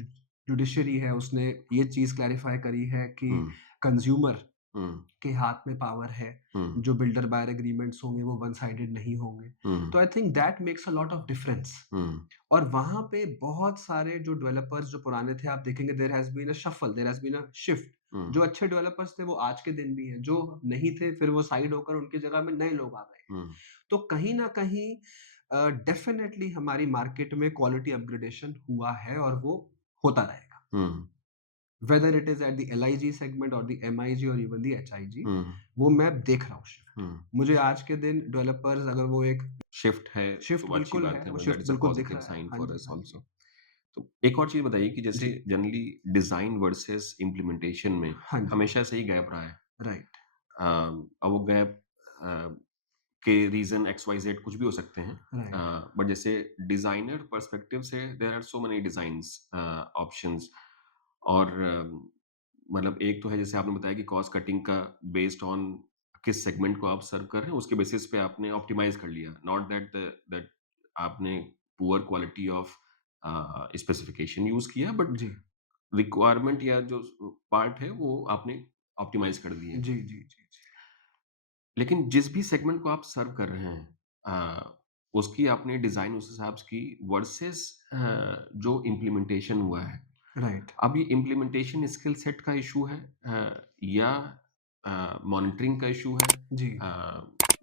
जुडिशरी है, उसने ये चीज़ क्लैरिफ़ाई करी है कि हुँ, कंज़्यूमर हुँ, के हाथ में पावर है। हुँ, जो बिल्डर बायर एग्रीमेंट्स होंगे वो वन साइडेड नहीं होंगे। हुँ, तो I think that makes a lot of difference. हुँ, और वहाँ पे बहुत सारे जो डेवलपर्स जो पुराने थे, आप देखेंगे there has been a shuffle, there has been a shift. हुँ, जो अच्छे डेवलपर्स थे वो आज के दिन भी हैं, जो नहीं थे फिर वो साइड होकर उनकी जगह में नए लोग आ गए हैं। हुँ, तो कहीं न कहीं डेफ़िनेटली हमारी मार्केट में क्वालिटी अपग्रेडेशन हुआ है और वो होता रहेगा। हुँ, whether it is at the LIG segment और द एमआईजी और इवन द एचआईजी, हुँ, वो मैं देख रहा हूँ शिफ्ट। हुँ। मुझे आज के दिन डेवलपर्स, अगर वो एक शिफ्ट है शिफ्ट तो अच्छी बिल्कुल बात है, है वो मतलब दैट शिफ्ट इज़ अ बिल्कुल दिख पॉजिटिव रहा है। साइन हाँ फॉर जी, अस हाँ जी। आल्सो। तो एक और चीज़ बताइए कि जैसे जी, जनरली डिज़ाइन वर्सेस इम्प्लीमेंटेशन में हाँ जी, हमेशा से ही गैप रहा है। राइट, अब वो गैप के रीज़न एक्स, वाई, ज़ेड कुछ भी हो सकते हैं। राइट। बट जैसे डिज़ाइनर पर्सपेक्टिव से there are so many designs options और मतलब एक तो है जैसे आपने बताया कि कॉस्ट कटिंग का बेस्ड ऑन किस सेगमेंट को आप सर्व कर रहे हैं, उसके बेसिस पे आपने ऑप्टिमाइज़ कर लिया। नॉट दैट आपने poor quality of specification use किया बट जी, रिक्वायरमेंट या जो पार्ट है वो आपने ऑप्टिमाइज़ कर दिए। जी, जी, जी, जी। लेकिन जिस भी सेगमेंट को आप सर्व कर रहे हैं उसकी आपने डिज़ाइन उस हिसाब से की वर्सेस जो इम्प्लीमेंटेशन हुआ है। राइट, अब ये इम्प्लीमेंटेशन स्किल सेट का इश्यू है या मॉनिटरिंग का इश्यू है जी,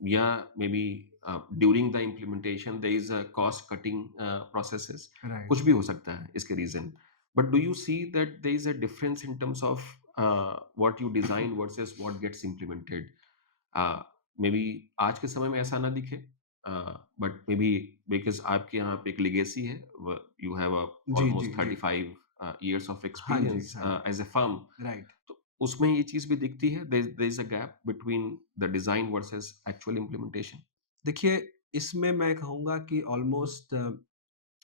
या maybe during the implementation there is a cost cutting processes right. कुछ भी हो सकता है इसके reason. But do you see that there is a difference in terms of what you design versus what gets implemented? Maybe आज के समय में ऐसा ना दिखे बट मे बी बिकॉज़ आपके यहाँ पे एक लेगेसी है यू हैव अ जी, जी, ऑलमोस्ट जी। 35 years of हाँ जी, experience हाँ जी, as a firm राइट। तो उसमें ये चीज़ भी दिखती है there is a gap between the design versus actual implementation. देखिए, इसमें मैं कहूँगा कि ऑलमोस्ट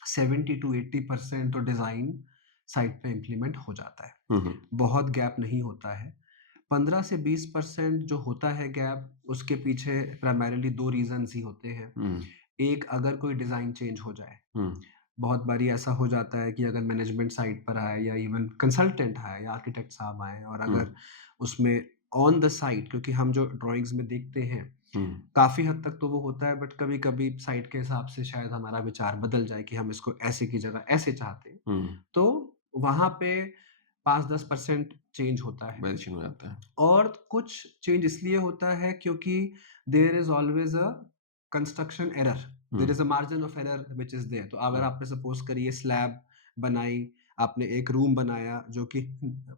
70 टू 80% तो डिज़ाइन साइट पे इम्प्लीमेंट हो जाता है। हम्म, बहुत गैप नहीं होता है। 15 से 20% जो होता है गैप, उसके पीछे प्राइमरीली 2 रीज़न्स ही होते हैं। हम्म, एक, अगर कोई डिज़ाइन चेंज हो जाए। हम्म, बहुत बारी ऐसा हो जाता है कि अगर मैनेजमेंट साइट पर आए या इवन कंसल्टेंट आए या आर्किटेक्ट साहब आएँ, और अगर हम्म, उसमें ऑन द साइट, क्योंकि हम जो ड्राइंग्स में देखते हैं, हम्म, काफ़ी हद तक तो वो होता है, बट कभी-कभी साइट के हिसाब से शायद हमारा विचार बदल जाए कि हम इसको ऐसे की जगह ऐसे चाहते हैं। हम्म, तो वहाँ पे 5-10% चेंज होता है। वेरिएशन हो जाता है। और कुछ चेंज इसलिए होता है क्योंकि there is always a construction error, there hmm, is a margin of error which is there. तो अगर हम्म, आपने सपोज़ करिए स्लैब बनाई, आपने एक रूम बनाया जो कि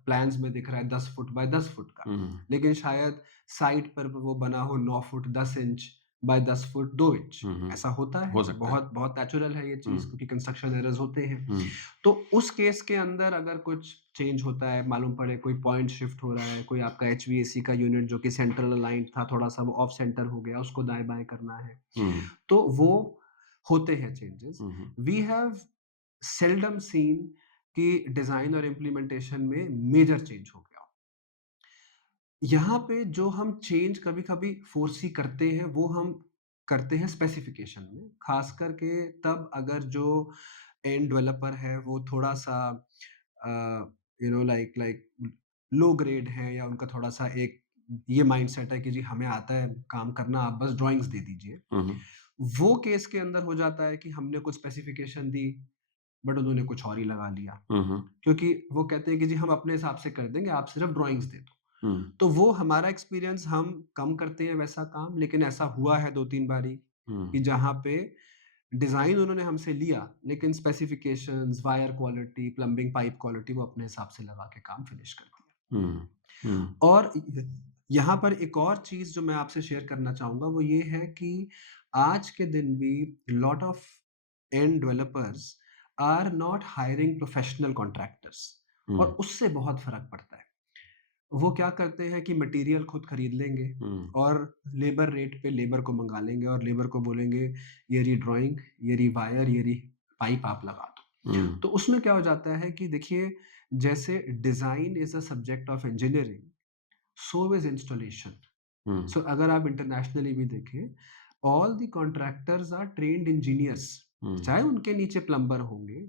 प्लान्स में दिख रहा है 10 फुट बाय 10 फुट का, हम्म, लेकिन शायद साइट पर वो बना हो 9 foot 10 inch by 10 foot 2 inch. हम्म, ऐसा होता है, हो सकता है। बहुत बहुत नेचुरल है ये चीज़, हम्म, क्योंकि कंस्ट्रक्शन एरर्स होते हैं। हम्म, तो उस केस के अंदर अगर कुछ चेंज होता है, मालूम पड़े कोई पॉइंट शिफ्ट हो रहा है, कोई आपका एचवीएसी का यूनिट जो कि सेंट्रल अलाइन्ड था, थोड़ा-सा वो ऑफ सेंटर हो गया, उसको दाएँ-बाएँ करना है, हम्म, तो वो होते हैं changes. Hmm, we have seldom seen कि डिज़ाइन और इम्प्लीमेंटेशन में मेजर चेंज हो गया हो। यहाँ पे जो हम चेंज कभी-कभी फ़ोर्सी करते हैं, वो हम करते हैं स्पेसिफ़िकेशन में, ख़ास करके तब अगर जो एंड डेवलपर है वो थोड़ा-सा अ, लाइक लो ग्रेड है, या उनका थोड़ा-सा एक ये माइंडसेट है कि जी हमें आता है काम करना, आप बस ड्राइंग्स दे दीजिए। हम्म, वो केस के अंदर हो जाता है कि हमने कुछ स्पेसिफ़िकेशन दी, बट उन्होंने कुछ और ही लगा लिया। हम्म, क्योंकि वो कहते हैं कि जी हम अपने हिसाब से कर देंगे, आप सिर्फ़ ड्राइंग्स दे दो। हम्म, तो वो हमारा एक्सपीरियंस, हम कम करते हैं वैसा काम, लेकिन ऐसा हुआ है 2-3 बारी हम्म, कि जहाँ पे डिज़ाइन उन्होंने हमसे लिया, लेकिन specifications, wire quality, plumbing pipe quality वो अपने हिसाब से लगा के काम फिनिश कर दिया। हम्म, हम्म, और यहाँ पर एक और चीज़ जो मैं आपसे शेयर करना चाहूँगा, वो ये है कि आज के दिन भी lot of end developers are not hiring professional contractors, और हम्म, उससे बहुत फ़र्क पड़ता है। वो क्या करते हैं कि मटेरियल खुद खरीद लेंगे हम्म, और लेबर रेट पे लेबर को मंगा लेंगे, और लेबर को बोलेंगे ये रही ड्राइंग, ये रही वायर, ये रही पाइप, आप लगा दो। हम्म, तो उसमें क्या हो जाता है कि देखिए, जैसे design is a subject of engineering, so is installation. Hmm, so अगर आप इंटरनेशनली भी देखें, all the contractors are trained engineers. हम्म, चाहे उनके नीचे प्लम्बर होंगे,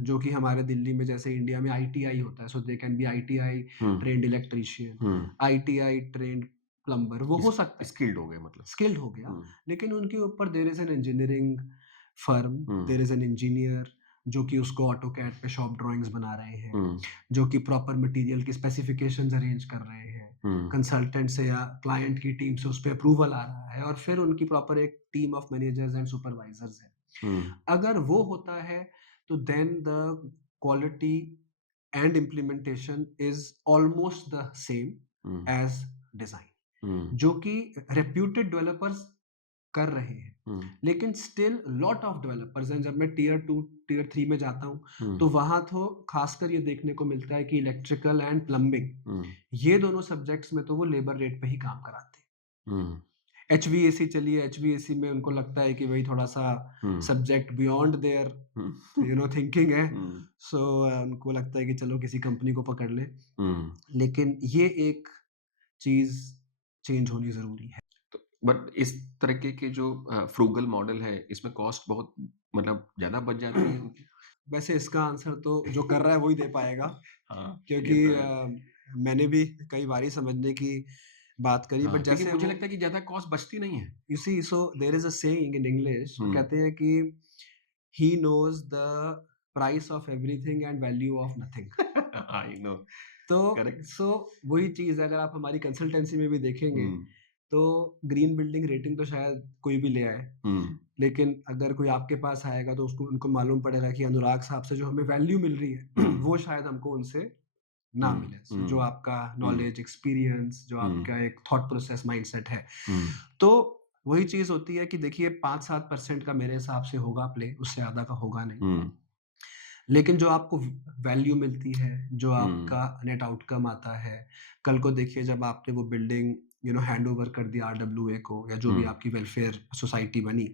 जो कि हमारे दिल्ली में जैसे इंडिया में आईटीआई होता है, so they can be ITI hmm, trained electrician, hmm, ITI trained plumber, वो हो सकता है, स्किल्ड हो गए मतलब। स्किल्ड हो गया। हम्म, लेकिन उनके ऊपर there is an engineering firm, hmm, there is an engineer जो कि उसको ऑटोकैड पे शॉप ड्राइंग्स बना रहे हैं, हम्म, जो कि प्रॉपर मटेरियल की स्पेसिफिकेशंस अरेंज कर रहे हैं, हम्म, कंसल्टेंट से या क्लाइंट की टीम से उस पे अप्रूवल आ रहा है, और फिर उनकी प्रॉपर एक team of managers and supervisors है। हम्म, अगर वो होता है, तो then the quality and implementation is almost the same hmm, as design, हम्म, जो कि रेप्यूटेड डेवलपर्स कर रहे हैं। हम्म, लेकिन स्टिल लॉट ऑफ डेवलपर्स हैं, जब मैं टियर 2, टियर 3 में जाता हूँ, हम्म, तो वहाँ तो खासकर ये देखने को मिलता है कि इलेक्ट्रिकल एंड प्लम्बिंग, हम्म, ये दोनों सब्जेक्ट्स में तो वो लेबर रेट पे ही काम कराते हैं। हम्म, एचवीएसी चलिए, एचवीएसी में उनको लगता है कि भई थोड़ा-सा हम्म, subject beyond their hmm, thinking है। हम्म, सो उनको लगता है कि चलो किसी कंपनी को पकड़ लें। हम्म। लेकिन ये एक चीज़ चेंज होनी ज़रूरी है। तो बट इस तरीके के जो फ्रूगल मॉडल है, इसमें कॉस्ट बहुत मतलब ज़्यादा बच जाती है उनकी? वैसे इसका आंसर तो जो कर रहा है वही दे पाएगा, हाँ, ये क्योंकि तो है। मैंने भी कई बारी समझने की बात करी, बट हाँ, क्योंकि जैसे मुझे वो लगता है कि ज़्यादा कॉस्ट बचती नहीं है। You see, so there is a saying in English, वो हुँ, कहते हैं कि he knows the price of everything and value of nothing. I know, तो करेक्ट। सो वही चीज़ अगर आप हमारी कंसल्टेंसी में भी देखेंगे, हुँ, तो ग्रीन बिल्डिंग रेटिंग तो शायद कोई भी ले आए। हुँ, लेकिन अगर कोई आपके पास आएगा, तो उसको उनको मालूम पड़ेगा कि अनुराग साहब से जो हमें वैल्यू मिल रही है, हुँ, वो शायद हमको उनसे ना हुँ, मिले। सो जो हुँ, आपका हुँ, नॉलेज, एक्सपीरियंस, जो हुँ, आपका एक थॉट प्रोसेस माइंडसेट है, हुँ, तो वही चीज़ होती है कि देखिए 5-7% का मेरे हिसाब से होगा प्ले, उससे ज़्यादा का होगा नहीं। हुँ, लेकिन जो आपको वैल्यू मिलती है, जो हुँ, आपका नेट आउटकम आता है, कल को देखिए जब आपने वो बिल्डिंग हैंडओवर कर दी आरडब्ल्यूए को, या जो हुँ, भी आपकी वेलफेयर सोसाइटी बनी,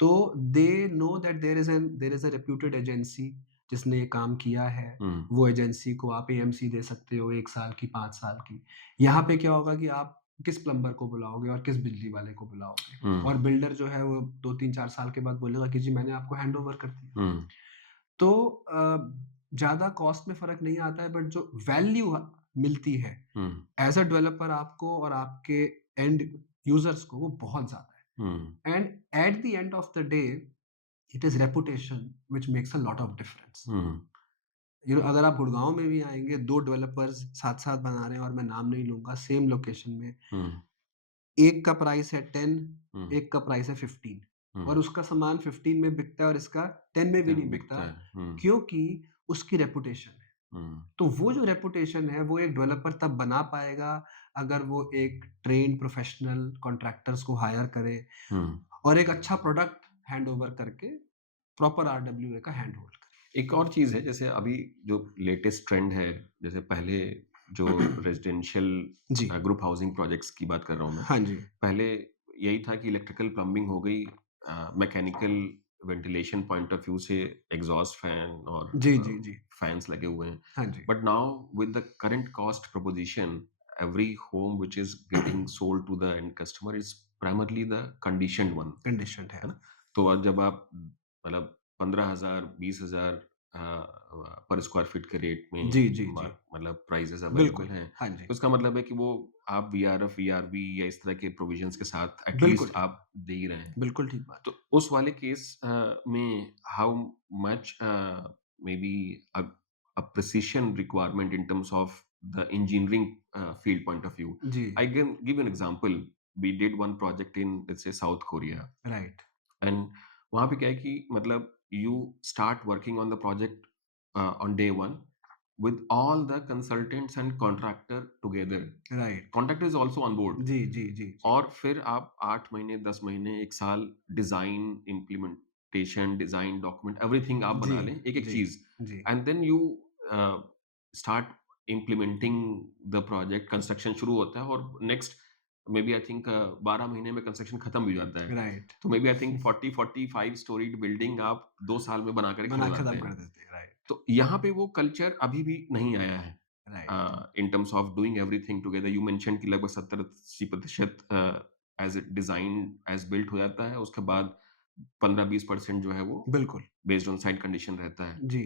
तो they know that there is a reputed agency जिसने ये काम किया है, हुँ, वो एजेंसी को आप एएमसी दे सकते हो 1 साल की, 5 साल की। यहाँ पे क्या होगा कि आप किस प्लम्बर को बुलाओगे और किस बिजली वाले को बुलाओगे। हुँ, और बिल्डर जो है वो 2, 3, 4 साल के बाद बोलेगा कि जी मैंने आपको हैंडओवर कर दिया। हुँ, तो ज़्यादा कॉस्ट में फ़र्क नहीं आता है, बट जो वैल्यू मिलती है हुँ, एज़ अ डेवलपर आपको और आपके एंड यूज़र्स को, वो बहुत ज़्यादा हुँ, है। And at the end of the day it is reputation which makes a lot of difference. हुँ, अगर आप गुड़गाँव में भी आएँगे, 2 डेवलपर्स साथ-साथ बना रहे हैं और मैं नाम नहीं लूँगा, सेम लोकेशन में, हुँ, एक का प्राइस है 10, हुँ, एक का प्राइस है 15, हुँ, और उसका सामान 15 में बिकता है और इसका 10 में भी नहीं बिकता, बिकता है। हुँ, क्योंकि उसकी रेपुटेशन है। हुँ, तो वो जो रेपुटेशन है, वो एक डेवलपर तब बना पाएगा अगर वो एक ट्रेन्ड प्रोफेशनल कॉन्ट्रैक्टर्स को हायर करे हुँ। और एक अच्छा प्रोडक्ट हैंडओवर करके प्रॉपर आरडब्ल्यूए का हैंड होल्ड एक और चीज़ है, जैसे अभी जो लेटेस्ट ट्रेंड है, जैसे पहले जो करे। रेज़िडेंशियल जी। ग्रुप हाउसिंग प्रोजेक्ट्स की बात कर रहा हूँ मैं। हाँ जी। पहले यही था कि इलेक्ट्रिकल प्लम्बिंग हो गई, mechanical ventilation point of view से एग्ज़ॉस्ट फैन और जी, जी, जी। फैन्स लगे हुए हैं। हाँ जी। But now with the current cost proposition, every home which is getting sold to the end customer is primarily the conditioned one. Conditioned है। है ना? तो आज जब आप मतलब 15,000 20,000 पर स्क्वायर फीट के रेट में जी, जी, जी। मतलब प्राइसेज़ अवेलेबल बिल्कुल। हैं, हाँ जी। तो इसका मतलब है कि वो आप वीआरएफ, वीआरवी या इस तरह के प्रोविज़न्स के साथ एट बिल्कुल लीस्ट ठीक। आप दे ही रहे हैं। बिल्कुल ठीक बात तो है। उस वाले केस में how much maybe a precision requirement in terms of the engineering field point of view? जी। I can give you an example. We did one project in, let's say, South Korea, right. and वहाँ पे क्या है कि मतलब you start working on the project on day one with all the consultants and contractor together. Right. Contractor is also on board. जी, जी, जी, जी। और फिर आप 8 महीने, 10 महीने, 1 साल design, implementation, design, document, everything आप जी, बना लें, एक-एक जी, चीज़, जी। And then you uh, start implementing the project, construction शुरू होता है और नेक्स्ट मेबी आई थिंक 12 महीने में कंस्ट्रक्शन खत्म भी हो जाता है। राइट। तो maybe I think 40-45 storeyed building आप 2 साल में बना कर खड़े बना हो जाते खत्म हैं। कर देते हैं। राइट। तो यहाँ पे वो कल्चर अभी भी नहीं आया है। Right. In terms of doing everything together, you mention कि लगभग 70-80% as it design as built हो जाता है, उसके बाद 15-20% जो है वो बिल्कुल। बेस्ड ऑन साइट कंडीशन रहता है। जी।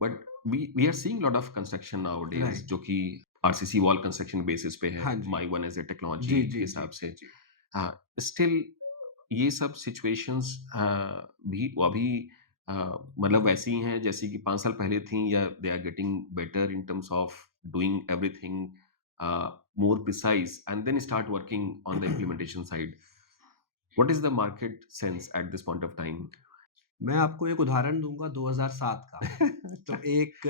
But we are seeing lot of construction nowadays right. जो कि आरसीसी वॉल कंस्ट्रक्शन बेसिस पे है, हाँ जी। My one as a technology जी, के जी, जी, हिसाब जी, से। जी। हाँ, स्टिल ये सब सिचुएशंस भी अभी अ, मतलब वैसी ही हैं जैसी कि 5 साल पहले थी, या they are getting better in terms of doing everything more precise and then start working on the implementation side? What is the market sense at this point of time? मैं आपको एक उदाहरण दूँगा 2007 का। तो अच्छा। एक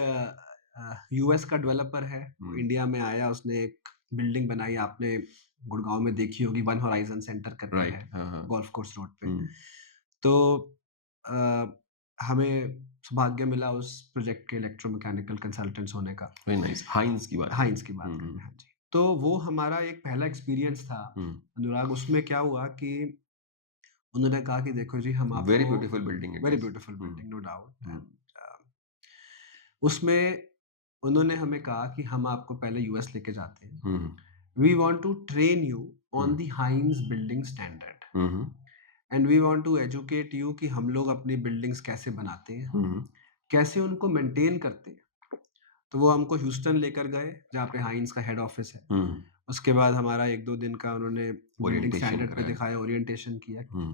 यूएस का डेवलपर है, वो हुँ, इंडिया में आया, उसने एक बिल्डिंग बनाई, आपने गुड़गाँव में देखी होगी, वन होराइज़न सेंटर करके है, राइट, हाँ, हाँ। गोल्फ कोर्स रोड पे। हुँ, तो अ, हमें सौभाग्य मिला उस प्रोजेक्ट के इलेक्ट्रोमैकेनिकल कंसल्टेंट्स होने का। Very nice. हाइंस की बात कर रहे हाइंस हैं। की बात हुँ, कर रहे हुँ, हैं, हाँ जी। तो वो हमारा एक पहला एक्सपीरियंस था, हुँ। अनुराग। उसमें क्या हुआ कि उन्होंने कहा कि देखो जी, हम वेरी आपको beautiful building it very is. Beautiful hmm, building, no doubt. Hmm, and उसमें उन्होंने हमें कहा कि हम आपको पहले यूएस लेके जाते हैं। हुँ, we want to train you hmm, on the Hines building standard hmm, hmm, and we want to educate you कि हम लोग अपनी बिल्डिंग्स कैसे बनाते हैं, हुँ, हुँ, कैसे उनको मेंटेन करते हैं। तो वो हमको ह्यूस्टन लेकर गए, जहाँ पे हाइंस का हेड ऑफिस है। हुँ। उसके बाद हमारा 1-2 दिन का उन्होंने बिल्डिंग ओरिएंटेशन स्टैंडर्ड पे कराया। दिखाया, ओरिएंटेशन किया, हुँ,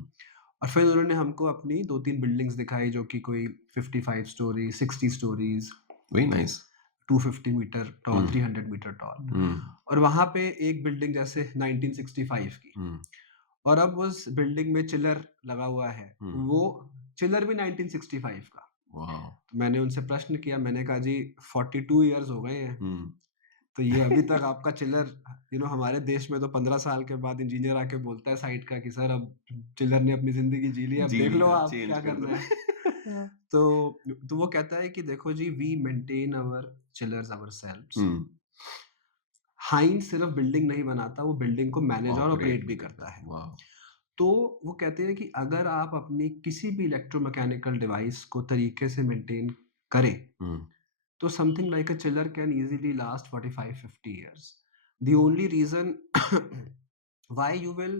और फिर उन्होंने हमको अपनी 2-3 बिल्डिंग्स दिखाई जो कि कोई 55 storey, 60 storeys, very nice. 250 metre hmm, tall, 300 metre tall. हुँ, और वहाँ पे एक बिल्डिंग जैसे 1965 की, हुँ, और अब उस बिल्डिंग में चिलर लगा हुआ है, हुँ। वो चिलर भी 1965 का। वॉव! तो मैंने उनसे प्रश्न किया, मैंने कहा जी 42 इयर्स हो गए हैं, हुँ। तो ये अभी तक आपका चिलर, हमारे देश में तो 15 साल के बाद इंजीनियर आके बोलता है साइट का कि सर अब चिलर ने अपनी ज़िंदगी जी ली है, अब जी देख लो लिया, आप चेंज क्या कर दो। करना है। तो वो कहता है कि देखो जी, we maintain our chillers ourselves. हुँ, हाइंस सिर्फ बिल्डिंग नहीं बनाता, वो बिल्डिंग को मैनेज और ऑपरेट ऑपरेट भी भी करता करता है। है। वॉव! तो वो कहते हैं कि अगर आप अपनी किसी भी इलेक्ट्रोमैकेनिकल डिवाइस को तरीके से मेंटेन करें, हुँ, तो something like a chiller can easily last 45-50 years. The only reason why you will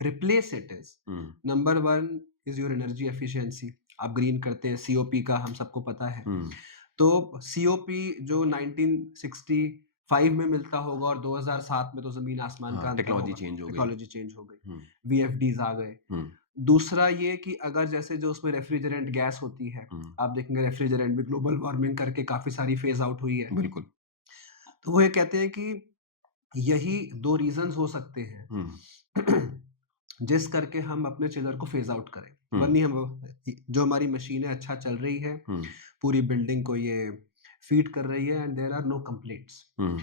replace it is, hmm, number one is your energy efficiency. आप ग्रीन करते हैं, सीओपी का हम सबको पता है। हुँ, तो सीओपी जो 1965 में मिलता होगा और 2007 में तो जमीन आसमान का हाँ, अंतर टेक्नोलॉजी होगा, चेंज हो गई। टेक्नोलॉजी चेंज हो गई, हुँ, वीएफडीज आ गए। हुँ, दूसरा ये कि अगर जैसे जो उसमें रेफ्रिजरेंट गैस होती है, हुँ, आप देखेंगे रेफ्रिजरेंट भी ग्लोबल वार्मिंग करके काफी सारी फेज आउट हुई है। बिल्कुल। तो वो ये कहते हैं कि यही दो रीजंस हो सकते हुँ, हैं जिस करके हम अपने चिलर को फेज आउट करें, हुँ, वरनी हम जो हमारी मशीनें अच्छा चल रही है, हुँ, पूरी बिल्डिंग को ये फीड कर रही है and there are no complaints. Hmm,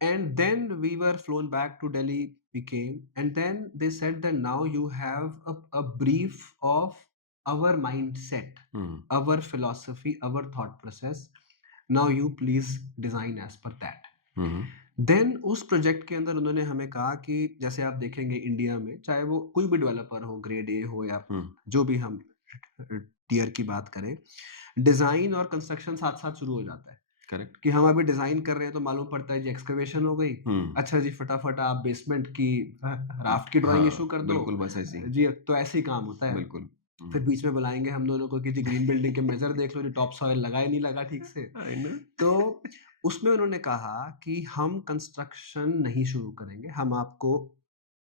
And then we were flown back to Delhi, we came, and then they said that now you have a brief of our mindset, hmm, our philosophy, our thought process. Now you please design as per that. Hmm, then उस project के अंदर उन्होंने हमें कहा कि जैसे आप देखेंगे इंडिया में, चाहे वो कोई भी डेवलपर हो, ग्रेड ए हो या हुँ, जो भी हम टीयर की बात करें, डिजाइन और कंस्ट्रक्शन साथ साथ शुरू हो जाता है। करेक्ट। कि हम अभी डिजाइन कर रहे हैं तो मालूम पड़ता है जी एक्सकवेशन हो गई। हुँ, अच्छा जी फटाफट आप बेसमेंट की हुँ, राफ्ट की ड्राइंग इशू हाँ, कर दो। बिल्कुल बस ऐसे ही। जी तो ऐसे ही काम होता है। बिल्कुल। हुँ, फिर बीच में बुलाएंगे हम दोनों को कि जी ग्रीन बिल्डिंग के मेजर देख लो जी, टॉप सॉइल लगा है नहीं लगा ठीक से। आई नो। तो उसमें उन्होंने कहा कि हम कंस्ट्रक्शन नहीं शुरू करेंगे, हम आपको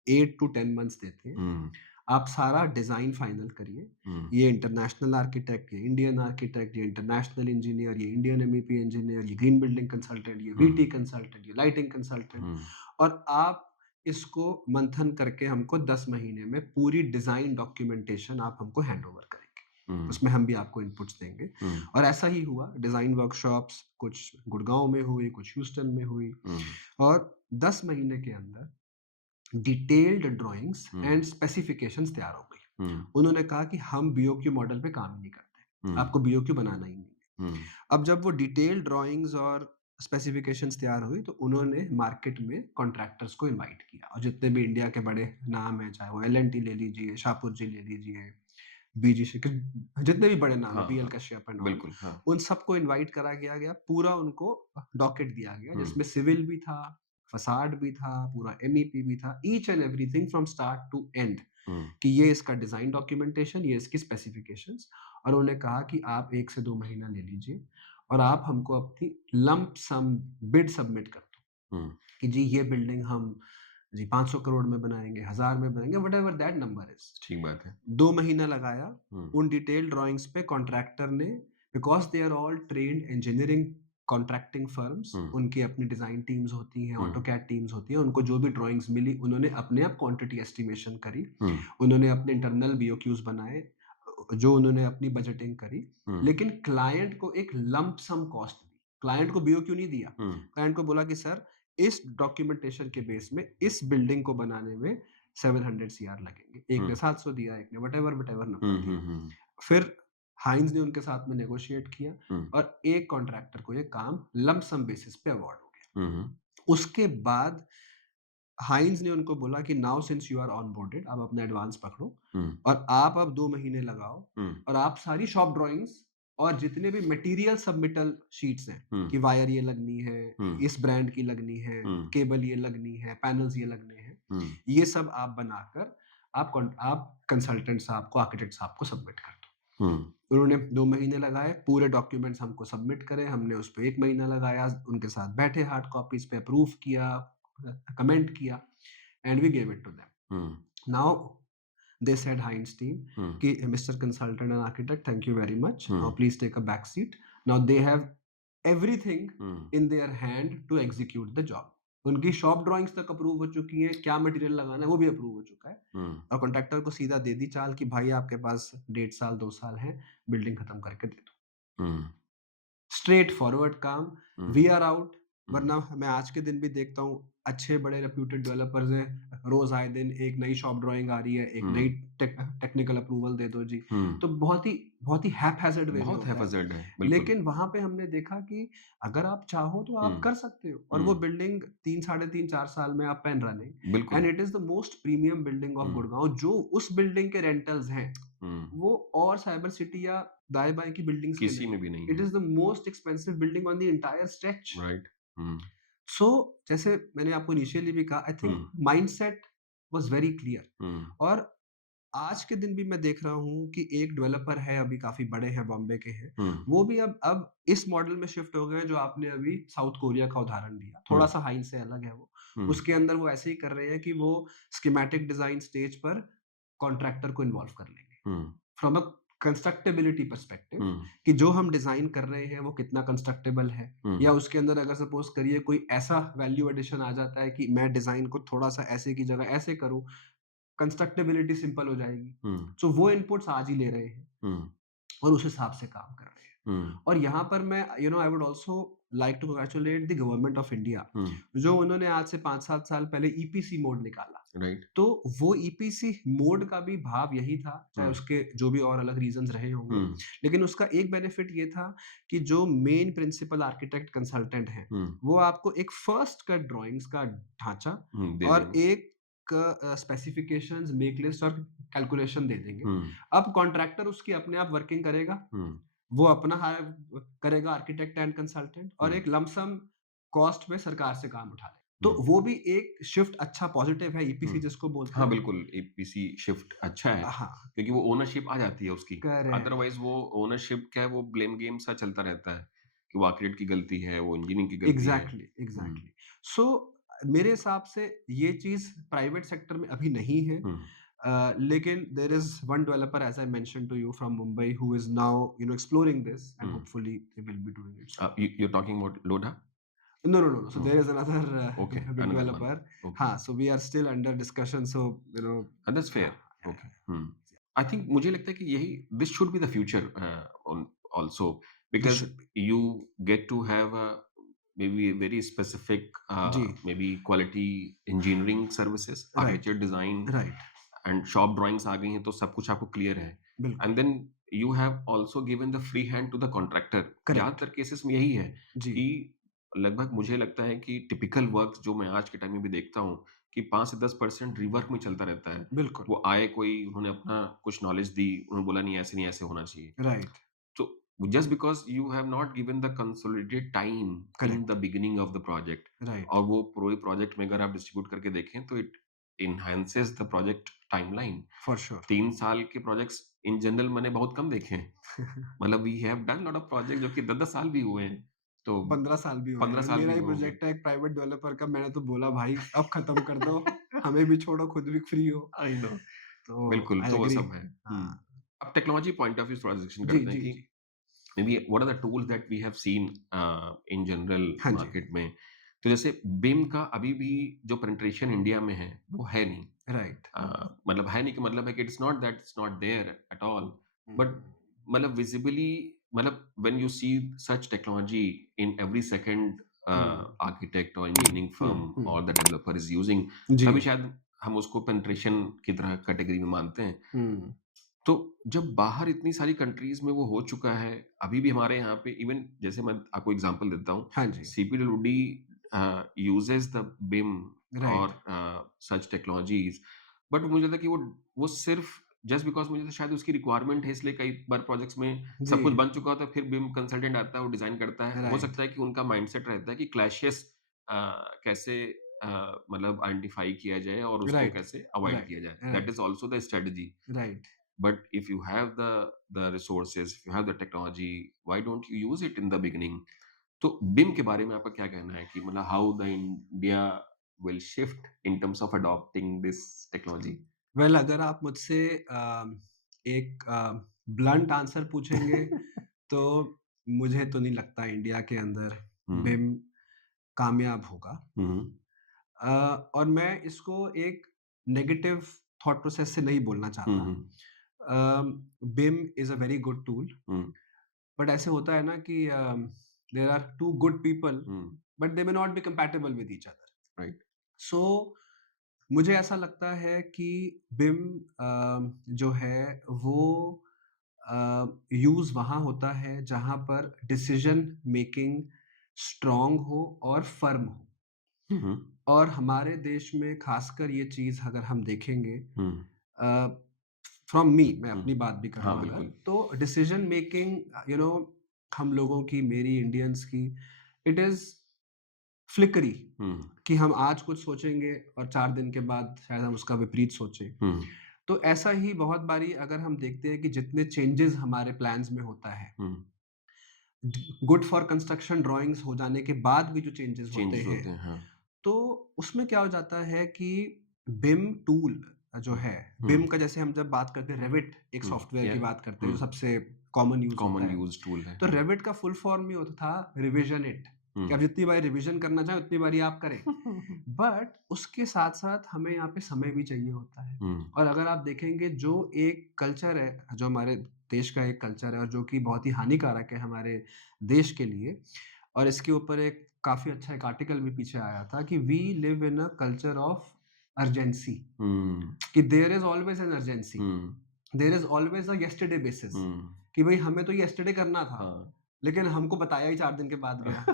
8 to 10 मंथ्स देते हैं। हुँ, आप सारा डिजाइन फाइनल करिए। हुँ, ये इंटरनेशनल आर्किटेक्ट, ये इंडियन आर्किटेक्ट, ये इंटरनेशनल इंजीनियर, ये इंडियन एमईपी इंजीनियर, ये ग्रीन बिल्डिंग कंसल्टेंट, ये हुँ, वीटी कंसल्टेंट, ये लाइटिंग कंसल्टेंट, हुँ, और आप इसको मंथन करके हमको 10 महीने में पूरी डिजाइन डॉक्यूमेंटेशन आप हमको हैंड ओवर करेंगे। हुँ, उसमें हम भी आपको इनपुट्स देंगे। हुँ, और ऐसा ही हुआ, डिजाइन वर्कशॉप्स कुछ गुड़गांव में हुई, कुछ ह्यूस्टन में हुई, हुँ, और 10 महीने के अंदर detailed drawings hmm, and specifications तैयार हो गई। हुँ, उन्होंने कहा कि हम बीओक्यू मॉडल पे काम ही नहीं करते, हुँ, आपको बीओक्यू बनाना ही नहीं है। हुँ, अब जब वो डिटेल्ड ड्राइंग्स और स्पेसिफिकेशंस तैयार हुई तो उन्होंने मार्केट में कॉन्ट्रैक्टर्स को इनवाइट किया, और जितने भी इंडिया के बड़े नाम हैं, चाहे वो एल ले लीजिए, शाहपुर जी ले लीजिए, बीजी शिखर, जितने भी बड़े नाम है, हाँ, बीएल हाँ, कश्यप एंड ऑल, बिल्कुल, हाँ। उन सबको इनवाइट करा गया गया, पूरा उनको डॉकेट दिया गया हुँ, जिसमें सिविल भी था, फसाड भी था, पूरा एमईपी भी था, each and everything from start to end, हुँ, कि ये इसका डिजाइन डॉक्यूमेंटेशन, ये इसकी स्पेसिफिकेशंस। और उन्होंने कहा कि आप 1 से 2 महीना ले लीजिए और आप हमको अपनी लंप सम बिड सबमिट कर दो हुँ, कि जी ये बिल्डिंग हम जी 500 करोड़ में बनाएंगे, 1000 में बनाएंगे, व्हाटएवर दैट नंबर इज। ठीक बात है। 2 महीना लगाया हुँ, उन डिटेल ड्राइंग्स पे कॉन्ट्रैक्टर ने, because they are all trained engineering contracting firms, हुँ, उनकी अपनी डिजाइन टीम्स होती हैं, हुँ, ऑटोकैड टीम्स होती हैं, उनको जो भी ड्राइंग्स मिली उन्होंने अपने आप क्वांटिटी एस्टिमेशन करी, हुँ, उन्होंने अपने इंटरनल बीओक्यूज बनाए, जो उन्होंने अपनी बजटिंग करी, हुँ, लेकिन क्लाइंट को एक लंप सम कॉस्ट दी। क्लाइंट को बीओक्यू नहीं दिया, हुँ, क्लाइंट को बोला कि सर इस डॉक्यूमेंटेशन के बेस में इस बिल्डिंग को बनाने में 700 सीआर लगेंगे। एक हुँ, ने 700 दिया, एक ने व्हाटएवर व्हाटएवर हुँ, नंबर हुँ, दिया। हुँ, फिर हाइंज ने उनके साथ में नेगोशिएट किया हुँ, और एक कॉन्ट्रैक्टर को ये काम लंप सम बेसिस पे अवार्ड हो गया। हुँ, हुँ, उसके बाद हाइंज ने उनको बोला कि now since you are onboarded, आप अपना एडवांस पकड़ो हुँ, और आप अब 2 महीने लगाओ हुँ, और आप सारी शॉप ड्राइंग्स और जितने भी मटेरियल सबमिटल शीट्स हैं हुँ, कि वायर ये लगनी है, हुँ, इस ब्रांड की लगनी है, हुँ, केबल ये लगनी है, पैनल्स ये लगने हैं, हुँ, ये सब आप बनाकर आप कंसल्टेंट साहब को, आर्किटेक्ट साहब को सबमिट कर दो। हुँ, उन्होंने 2 महीने लगाए, पूरे डॉक्यूमेंट्स हमको सबमिट करे, हमने उस पे 1 महीना लगाया, उनके साथ बैठे, हार्ड कॉपीज़ पे अप्रूव किया, कमेंट किया, and we gave it to hmm, them. Now they said Heinz team हुँ, कि Mr. Consultant and Architect, thank you very much. Hmm, Now please take a back seat. Now they have everything hmm, in their hand to execute the job. उनकी shop drawings तक approve हो चुकी हैं, क्या material लगाना है वो भी अप्रूव हो चुका है, हुँ, और कॉन्ट्रैक्टर को सीधा दे दी चाल कि भाई आपके पास 1.5 साल 2 साल हैं, बिल्डिंग खत्म करके दे दो। हुँ, स्ट्रेट फॉरवर्ड काम, हुँ, वी आर आउट। हुँ, वरना मैं आज के दिन भी देखता हूँ अच्छे बड़े रेप्यूटेड डेवलपर्स हैं, रोज़ आए दिन एक नई शॉप ड्राइंग आ रही है, एक हुँ, नई टेक्निकल अप्रूवल दे दो जी। हुँ। तो बहुत ही हैपहैज़र्ड वे में बहुत होता है। हैफ़ज़र्ड है, बिल्कुल। लेकिन वहाँ पे हमने देखा कि अगर आप चाहो तो हुँ, आप कर सकते हो और वो हुँ, बिल्डिंग 3 साढ़े 3 4 साल में अप एंड रनिंग बिल्कुल। And it is the most premium building of hmm, Gurgaon. जो उस बिल्डिंग के रेंटल्स हैं, हुँ। वो और साइबर सिटी या दाएँ-बाएँ की बिल्डिंग्स के किसी नहीं में है। भी नहीं इट है, is the most expensive building on the entire stretch. Right? हुँ, सो जैसे मैंने आपको इनिशियली भी कहा, I hmm, think mindset was very clear. हुँ, और आज के दिन भी मैं देख रहा हूँ कि एक डेवलपर है, अभी काफ़ी बड़े हैं, बॉम्बे के हैं। हुँ, वो भी अब इस मॉडल में शिफ्ट हो गए हैं जो आपने अभी साउथ कोरिया का उदाहरण दिया। हुँ, थोड़ा-सा हाइल से अलग है वो। हुँ, उसके अंदर वो ऐसे ही कर रहे हैं कि वो स्कीमेटिक डिज़ाइन स्टेज पर कॉन्ट्रैक्टर को इन्वॉल्व कर लेंगे। हुँ, फ्रॉम अ कंस्ट्रक्टेबिलिटी पर्सपेक्टिव हुँ, कि जो हम डिज़ाइन कर रहे हैं वो कितना कंस्ट्रक्टेबल है, हुँ, या उसके अंदर अगर सपोज़ करिए कोई ऐसा वैल्यू एडिशन आ जाता है कि मैं डिज़ाइन को थोड़ा-सा ऐसे की जगह ऐसे करूँ, कंस्ट्रक्टेबिलिटी सिंपल हो जाएगी। हुँ, सो वो इनपुट्स आज ही ले रहे हैं हुँ, और उस हिसाब से काम कर रहे हैं। हुँ, और यहाँ पर मैं I would also like to congratulate the government of India, हुँ, जो उन्होंने आज से 5-7 साल पहले ईपीसी मोड निकाला। राइट? तो वो ईपीसी मोड का भी भाव यही था, चाहे हुँ, उसके जो भी और अलग रीज़न्स रहे होंगे। हुँ, लेकिन उसका एक बेनिफिट ये था कि जो मेन प्रिंसिपल आर्किटेक्ट कंसल्टेंट हैं, हुँ, वो आपको एक फर्स्ट कट ड्राइंग्स का ढाँचा हुँ, दे और देंगे। एक स्पेसिफिकेशंस, मेक लिस्ट और कैलकुलेशन दे देंगे। हुँ, अब कॉन्ट्रैक्टर उसकी अपने आप वर्किंग करेगा, हुँ, वो अपना हायर करेगा आर्किटेक्ट एंड कंसल्टेंट और हुँ, एक लमसम कॉस्ट में सरकार से काम उठा लेगा। हुँ, तो वो भी एक शिफ्ट अच्छा पॉजिटिव है, हुँ। ईपीसी जिसको बोलते हाँ, हैं। बिल्कुल, एपीसी शिफ्ट अच्छा है, हाँ, क्योंकि वो ओनरशिप आ जाती है उसकी। करेक्ट। अदरवाइज़ वो ओनरशिप क्या है, वो ब्लेम गेम सा चलता रहता है, कि वो आर्किटेक्ट की गलती है, वो इंजीनियरिंग की गलती है। एग्ज़ैक्टली, हुँ, एग्ज़ैक्टली। सो मेरे हिसाब से ये चीज़ प्राइवेट सेक्टर में अभी नहीं है। हुँ। लेकिन there is one developer as I mentioned to you from Mumbai who is now exploring this and Mm. Hopefully they will be doing it soon. You're talking about Lodha? No, no, no, no. So No. there is another Okay, big another one. developer. Okay. हाँ, so we are still under discussion. So That's fair. हाँ, yeah, Okay. yeah, Hmm. I think मुझे लगता है कि यही this should be the future on also this because should be. you get to have a maybe a very specific जी, maybe quality engineering services, राइट, architecture design राइट, and shop drawings आ गई हैं तो सब कुछ आपको क्लियर है बिल्कुल, and then you have also given the free hand to the contractor correct, ज़्यादातर केसेस में यही है जी, कि लगभग मुझे लगता है कि टिपिकल वर्क जो मैं आज के टाइम में भी देखता हूँ कि 5 से 10% रिवर्क में चलता रहता है। बिल्कुल, वो आए कोई उन्होंने अपना कुछ नॉलेज दी, उन्होंने बोला नहीं ऐसे होना चाहिए। Right, So just because you have not given the consolidated time in the correct, beginning of the project right, और वो पूरे प्रोजेक्ट में अगर आप डिस्ट्रीब्यूट करके देखें तो it enhances the project timeline। For sure. 3 साल के प्रोजेक्ट्स इन जनरल मैंने बहुत कम देखे हैं। मतलब we have done lot of project जो कि 10-10 साल भी हुए हैं। तो 15 साल भी हुए 15 हैं। साल मेरा भी ही हुए होंगे। प्रोजेक्ट है एक प्राइवेट डेवलपर का, मैंने तो बोला भाई अब खत्म कर दो, हमें भी छोड़ो, खुद भी फ्री हो। आई नो। तो बिल्कुल, आई तो वो एग्री। सब है। हुँ। हाँ, अब टेक्नोलॉजी पॉइंट ऑफ व्यू थोड़ा डिस्कशन जी, करते हैं जी, कि जी। maybe what are the tools that we have seen in general हाँ जी, मार्केट में। तो जैसे बिम का अभी भी जो पेनिट्रेशन इंडिया में है वो है नहीं। राइट। मतलब है नहीं कि मतलब है कि it's not that it's not there at all but hmm, मतलब विजिबली मतलब when you see such technology in every second hmm, architect और हुँ, इंजीनियरिंग हुँ, फर्म हुँ। और द डेवलपर इज यूजिंग जी, तभी शायद हम उसको पेनिट्रेशन की तरह कैटेगरी में मानते हैं। हुँ। तो जब बाहर इतनी सारी कंट्रीज़ में वो हो चुका है, अभी भी हमारे यहाँ पे इवन जैसे मैं आपको एग्ज़ाम्पल देता हूँ, हाँ जी, सीपीडब्ल्यूडी यूज़ेज़ द बिम और राइट। सच टेक्नोलॉजीज़ बट मुझे लगता है कि वो सिर्फ़ जस्ट बिकॉज़ मुझे तो शायद उसकी रिक्वायरमेंट है इसलिए कई बार प्रोजेक्ट्स में जी, सब कुछ बन चुका होता है, फिर बिम कंसल्टेंट आता है, वो डिज़ाइन करता है। हो राइट, सकता है कि उनका माइंडसेट रहता है कि क्लैशेज़ अ, कैसे मतलब आइडेंटिफ़ाई किया जाए और उसको राइट, कैसे अवॉइड राइट, किया जाए। That right, is also the strategy. Right. But if you have the resources, if you have the technology, why don't you use it in the beginning? तो बिम के बारे में आपका क्या कहना है कि मतलब how the India will shift in terms of adopting this technology? Well अगर आप मुझसे एक ब्लंट आंसर पूछेंगे तो मुझे तो नहीं लगता इंडिया के अंदर हुँ, बिम कामयाब होगा। हुँ, अ, और मैं इसको एक नेगेटिव थॉट प्रोसेस से नहीं बोलना हुँ, चाहता। हुँ, BIM is a very good tool, hmm, but ऐसे होता है ना कि there are two good people hmm, but they may not be compatible with each other. Right, so मुझे ऐसा लगता है कि बिम जो है वो यूज़ वहाँ होता है जहाँ पर डिसीजन मेकिंग स्ट्रॉन्ग हो और फर्म हो। हुँ, हुँ। और हमारे देश में खासकर ये चीज़ अगर हम देखेंगे हुँ, फ्रॉम मी, मैं हुँ। अपनी बात भी हाँ, करूँ अगर, बिल्कुल। तो डिसीजन मेकिंग हम लोगों की, मेरी, इंडियंस की, इट इज़ फ्लिकरी, हुँ, कि हम आज कुछ सोचेंगे और 4 दिन के बाद शायद हम उसका विपरीत सोचें। हुँ, तो ऐसा ही बहुत बारी अगर हम देखते हैं कि जितने चेंजेज़ हमारे प्लान्स में होता है, हुँ। गुड फॉर कंस्ट्रक्शन ड्राइंग्स हो जाने के बाद भी जो चेंजेज़ होते चेंजेज़ हैं, होते हैं, हाँ। तो उसमें क्या हो जाता है कि बिम टूल जो हुँ, है, हुँ, बिम का जैसे हम जब बात करते हैं, रेविट एक हुँ, सॉफ्टवेयर की या बात करते हैं हुँ, जो सबसे कॉमन यूज़ होता कॉमन है। यूज़ टूल है, तो हाँ। रेविट का फुल फॉर्म ही होता था रिविजन इट, हुँ। कि आप जितनी बार रिविजन करना चाहें उतनी बारी आप करें। बट उसके साथ-साथ हमें यहाँ पे समय भी चाहिए होता है। हुँ, और अगर आप देखेंगे जो एक कल्चर है, जो हमारे देश का एक कल्चर है और जो कि बहुत ही हानिकारक है हमारे देश के लिए, और इसके ऊपर एक काफ़ी अच्छा एक आर्टिकल भी पीछे आया था कि we live in a culture of urgency, हुँ, कि there is always an urgency, hmm, there is always a yesterday basis, हुँ, कि भई हमें तो येस्टरडे करना था, हाँ। लेकिन हमको बताया ही 4 दिन के बाद गया।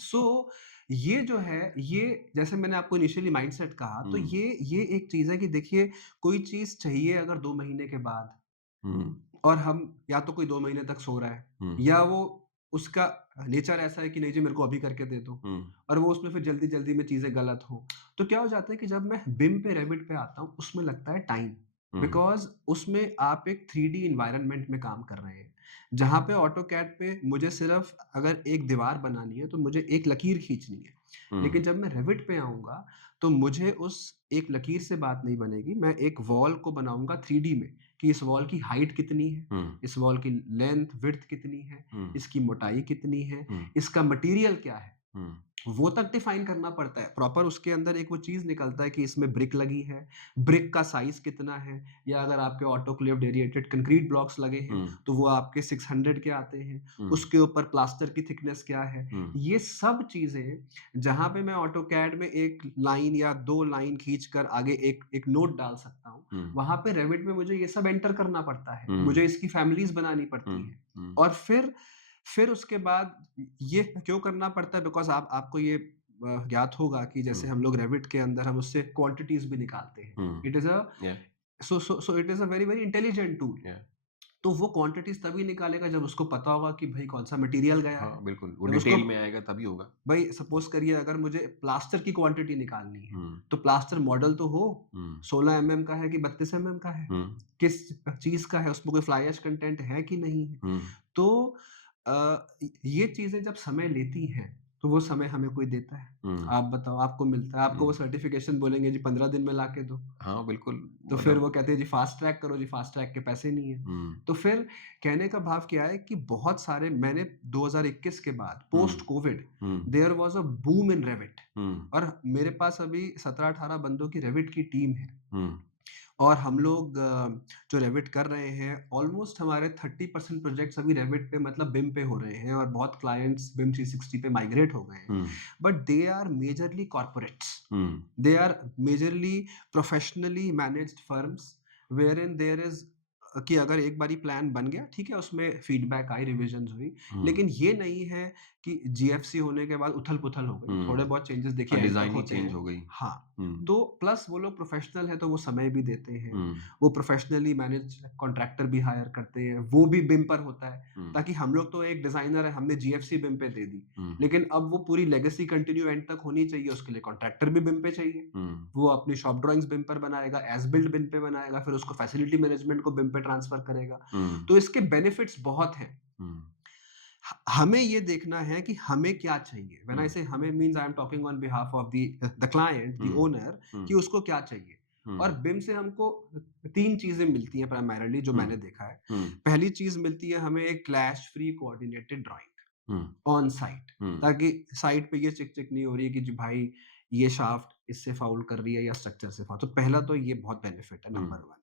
सो ये जो है, ये जैसे मैंने आपको इनिशियली माइंडसेट कहा, तो हुँ, ये एक चीज़ है कि देखिए, कोई चीज़ चाहिए अगर 2 महीने के बाद, हुँ, और हम, या तो कोई 2 महीने तक सो रहा है, हुँ, या वो उसका नेचर ऐसा है कि नहीं जी मेरे को अभी करके दे दो, हुँ, और वो उसमें फिर जल्दी-जल्दी में चीज़ें गलत हो। तो क्या हो जाता है कि जब मैं बिम पे, रेविट पे आता हूँ, उसमें लगता है टाइम, हुँ, बिकॉज़ उसमें आप एक 3D एनवायरनमेंट में काम कर रहे हैं। जहाँ पे ऑटोकैड पे मुझे सिर्फ़ अगर एक दीवार बनानी है, तो मुझे एक लकीर खींचनी है। हुँ, लेकिन जब मैं रेविट पे आऊँगा, तो मुझे उस एक लकीर से बात नहीं बनेगी, मैं एक वॉल को बनाऊँगा 3D में, कि इस वॉल की हाइट कितनी है, हुँ, इस वॉल की लेंथ, विड्थ कितनी है, हुँ, इसकी मोटाई कितनी है, हुँ, इसका मटेरियल क्या है, हुँ, वो तक डिफाइन करना पड़ता है। प्रॉपर उसके अंदर एक वो चीज़ निकलता है कि इसमें ब्रिक लगी है, ब्रिक का साइज़ कितना है, या अगर आपके ऑटोक्लेव्ड एरिएटेड कंक्रीट ब्लॉक्स लगे हैं, हुँ, तो वो आपके 600 के आते हैं। हुँ, उसके ऊपर प्लास्टर की थिकनेस क्या है। हुँ, ये सब चीज़ें, जहाँ पे मैं ऑटोकैड में 1 लाइन या 2 लाइन खींचकर आगे एक एक नोट डाल सकता हूँ, हुँ, वहाँ पे रेविट में मुझे ये सब एंटर करना पड़ता है। हुँ, मुझे इसकी फैमिलीज़ बनानी हुँ, पड़ती हैं। हुँ, और फिर उसके बाद ये क्यों करना पड़ता है, बिकॉज़ आपको ये ज्ञात होगा कि हुँ, जैसे हम लोग रेविट के अंदर हम उससे क्वांटिटीज़ भी निकालते हैं। हुँ, इट इज़ अ या, सो it is a very, very intelligent tool. या, तो वो क्वांटिटीज़ तभी निकालेगा जब उसको पता होगा कि भई कौन-सा मटेरियल गया हाँ, है। बिल्कुल, वो जब उसको, डिटेल में आएगा तभी होगा। भई सपोज़ करिए अगर मुझे प्लास्टर की क्वांटिटी निकालनी है, हुँ, तो प्लास्टर मॉडल तो हो, हुँ, 16 एमएम का है कि 32 एमएम का है? हुँ, किस चीज़ का है? उसमें कोई फ्लाई ऐश कंटेंट है कि नहीं है? हुँ, तो ये चीज़ें जब समय लेती हैं, तो वो समय हमें कोई देता है? हुँ, आप बताओ, आपको मिलता है, आपको वो हुँ, सर्टिफ़िकेशन बोलेंगे जी 15 दिन में लाके दो। हाँ, बिल्कुल, तो फिर वो मतलब कहते हैं जी फ़ास्ट ट्रैक करो, जी फ़ास्ट ट्रैक के पैसे नहीं है। हुँ, तो फिर कहने का भाव क्या है कि बहुत सारे, मैंने 2021 के बाद हुँ, post COVID, hmm, there was a boom in Revit, हुँ, और मेरे पास अभी 17-18 बंदों की रेविट की टीम है। हुँ, और हम लोग जो रेविट कर रहे हैं, ऑलमोस्ट हमारे 30% प्रोजेक्ट्स अभी रेविट पे, मतलब बिम पे हो रहे हैं, और बहुत क्लाइंट्स बिम 360 पे माइग्रेट हो गए हैं। हुँ, but they are majorly corporates, hmm, they are majorly professionally managed firms wherein there is कि अगर एक बारी प्लान बन गया, ठीक है, उसमें फीडबैक आई, रिविजन्स हुई, हुँ, लेकिन ये नहीं है कि जीएफसी होने के बाद उथल-पुथल हो गई। थोड़े हुँ, बहुत चेंजेस देखिए हाँ, एंड तक डिज़ाइन ही होते चेंज हैं। हो गई। हाँ, हुँ, तो प्लस वो लोग प्रोफेशनल हैं, तो वो समय भी देते हैं। हुँ, वो प्रोफेशनली मैनेज कॉन्ट्रैक्टर भी हायर करते हैं, वो भी बिम पर होता है। हुँ, ताकि हम लोग तो एक डिज़ाइनर है, हमने जीएफसी बिम पे दे दी, हुँ, लेकिन अब वो पूरी लेगेसी कंटिन्यू एंड तक होनी चाहिए, उसके लिए कॉन्ट्रैक्टर भी बिम पे चाहिए। हुँ, वो अपनी शॉप ड्राइंग्स बिम पर बनाएगा, एज़ बिल्ड बिम पे बनाएगा, फिर उसको फैसिलिटी मैनेजमेंट को बिम पे ट्रांसफ़र करेगा। हुँ, तो इसके बेनिफिट्स बहुत हैं। हुँ, हमें ये देखना है कि हमें क्या चाहिए। व्हेन हुँ, आई से हमें, means I am talking on behalf of the client, the hmm, owner, हुँ, कि उसको क्या चाहिए। हुँ, और बिम से हमको 3 चीज़ें मिलती हैं प्राइमरीली, जो हुँ, मैंने देखा है। हुँ, पहली चीज़ मिलती है हमें एक clash free coordinated drawing hmm, on site, हुँ, ताकि साइट पे ये चिक-चिक नहीं हो रही है कि जी भाई ये शाफ्ट इससे फाउल कर रही है या स्ट्रक्चर से फाउल। तो पहला तो ये बहुत बेनिफिट है, हुँ, नंबर 1।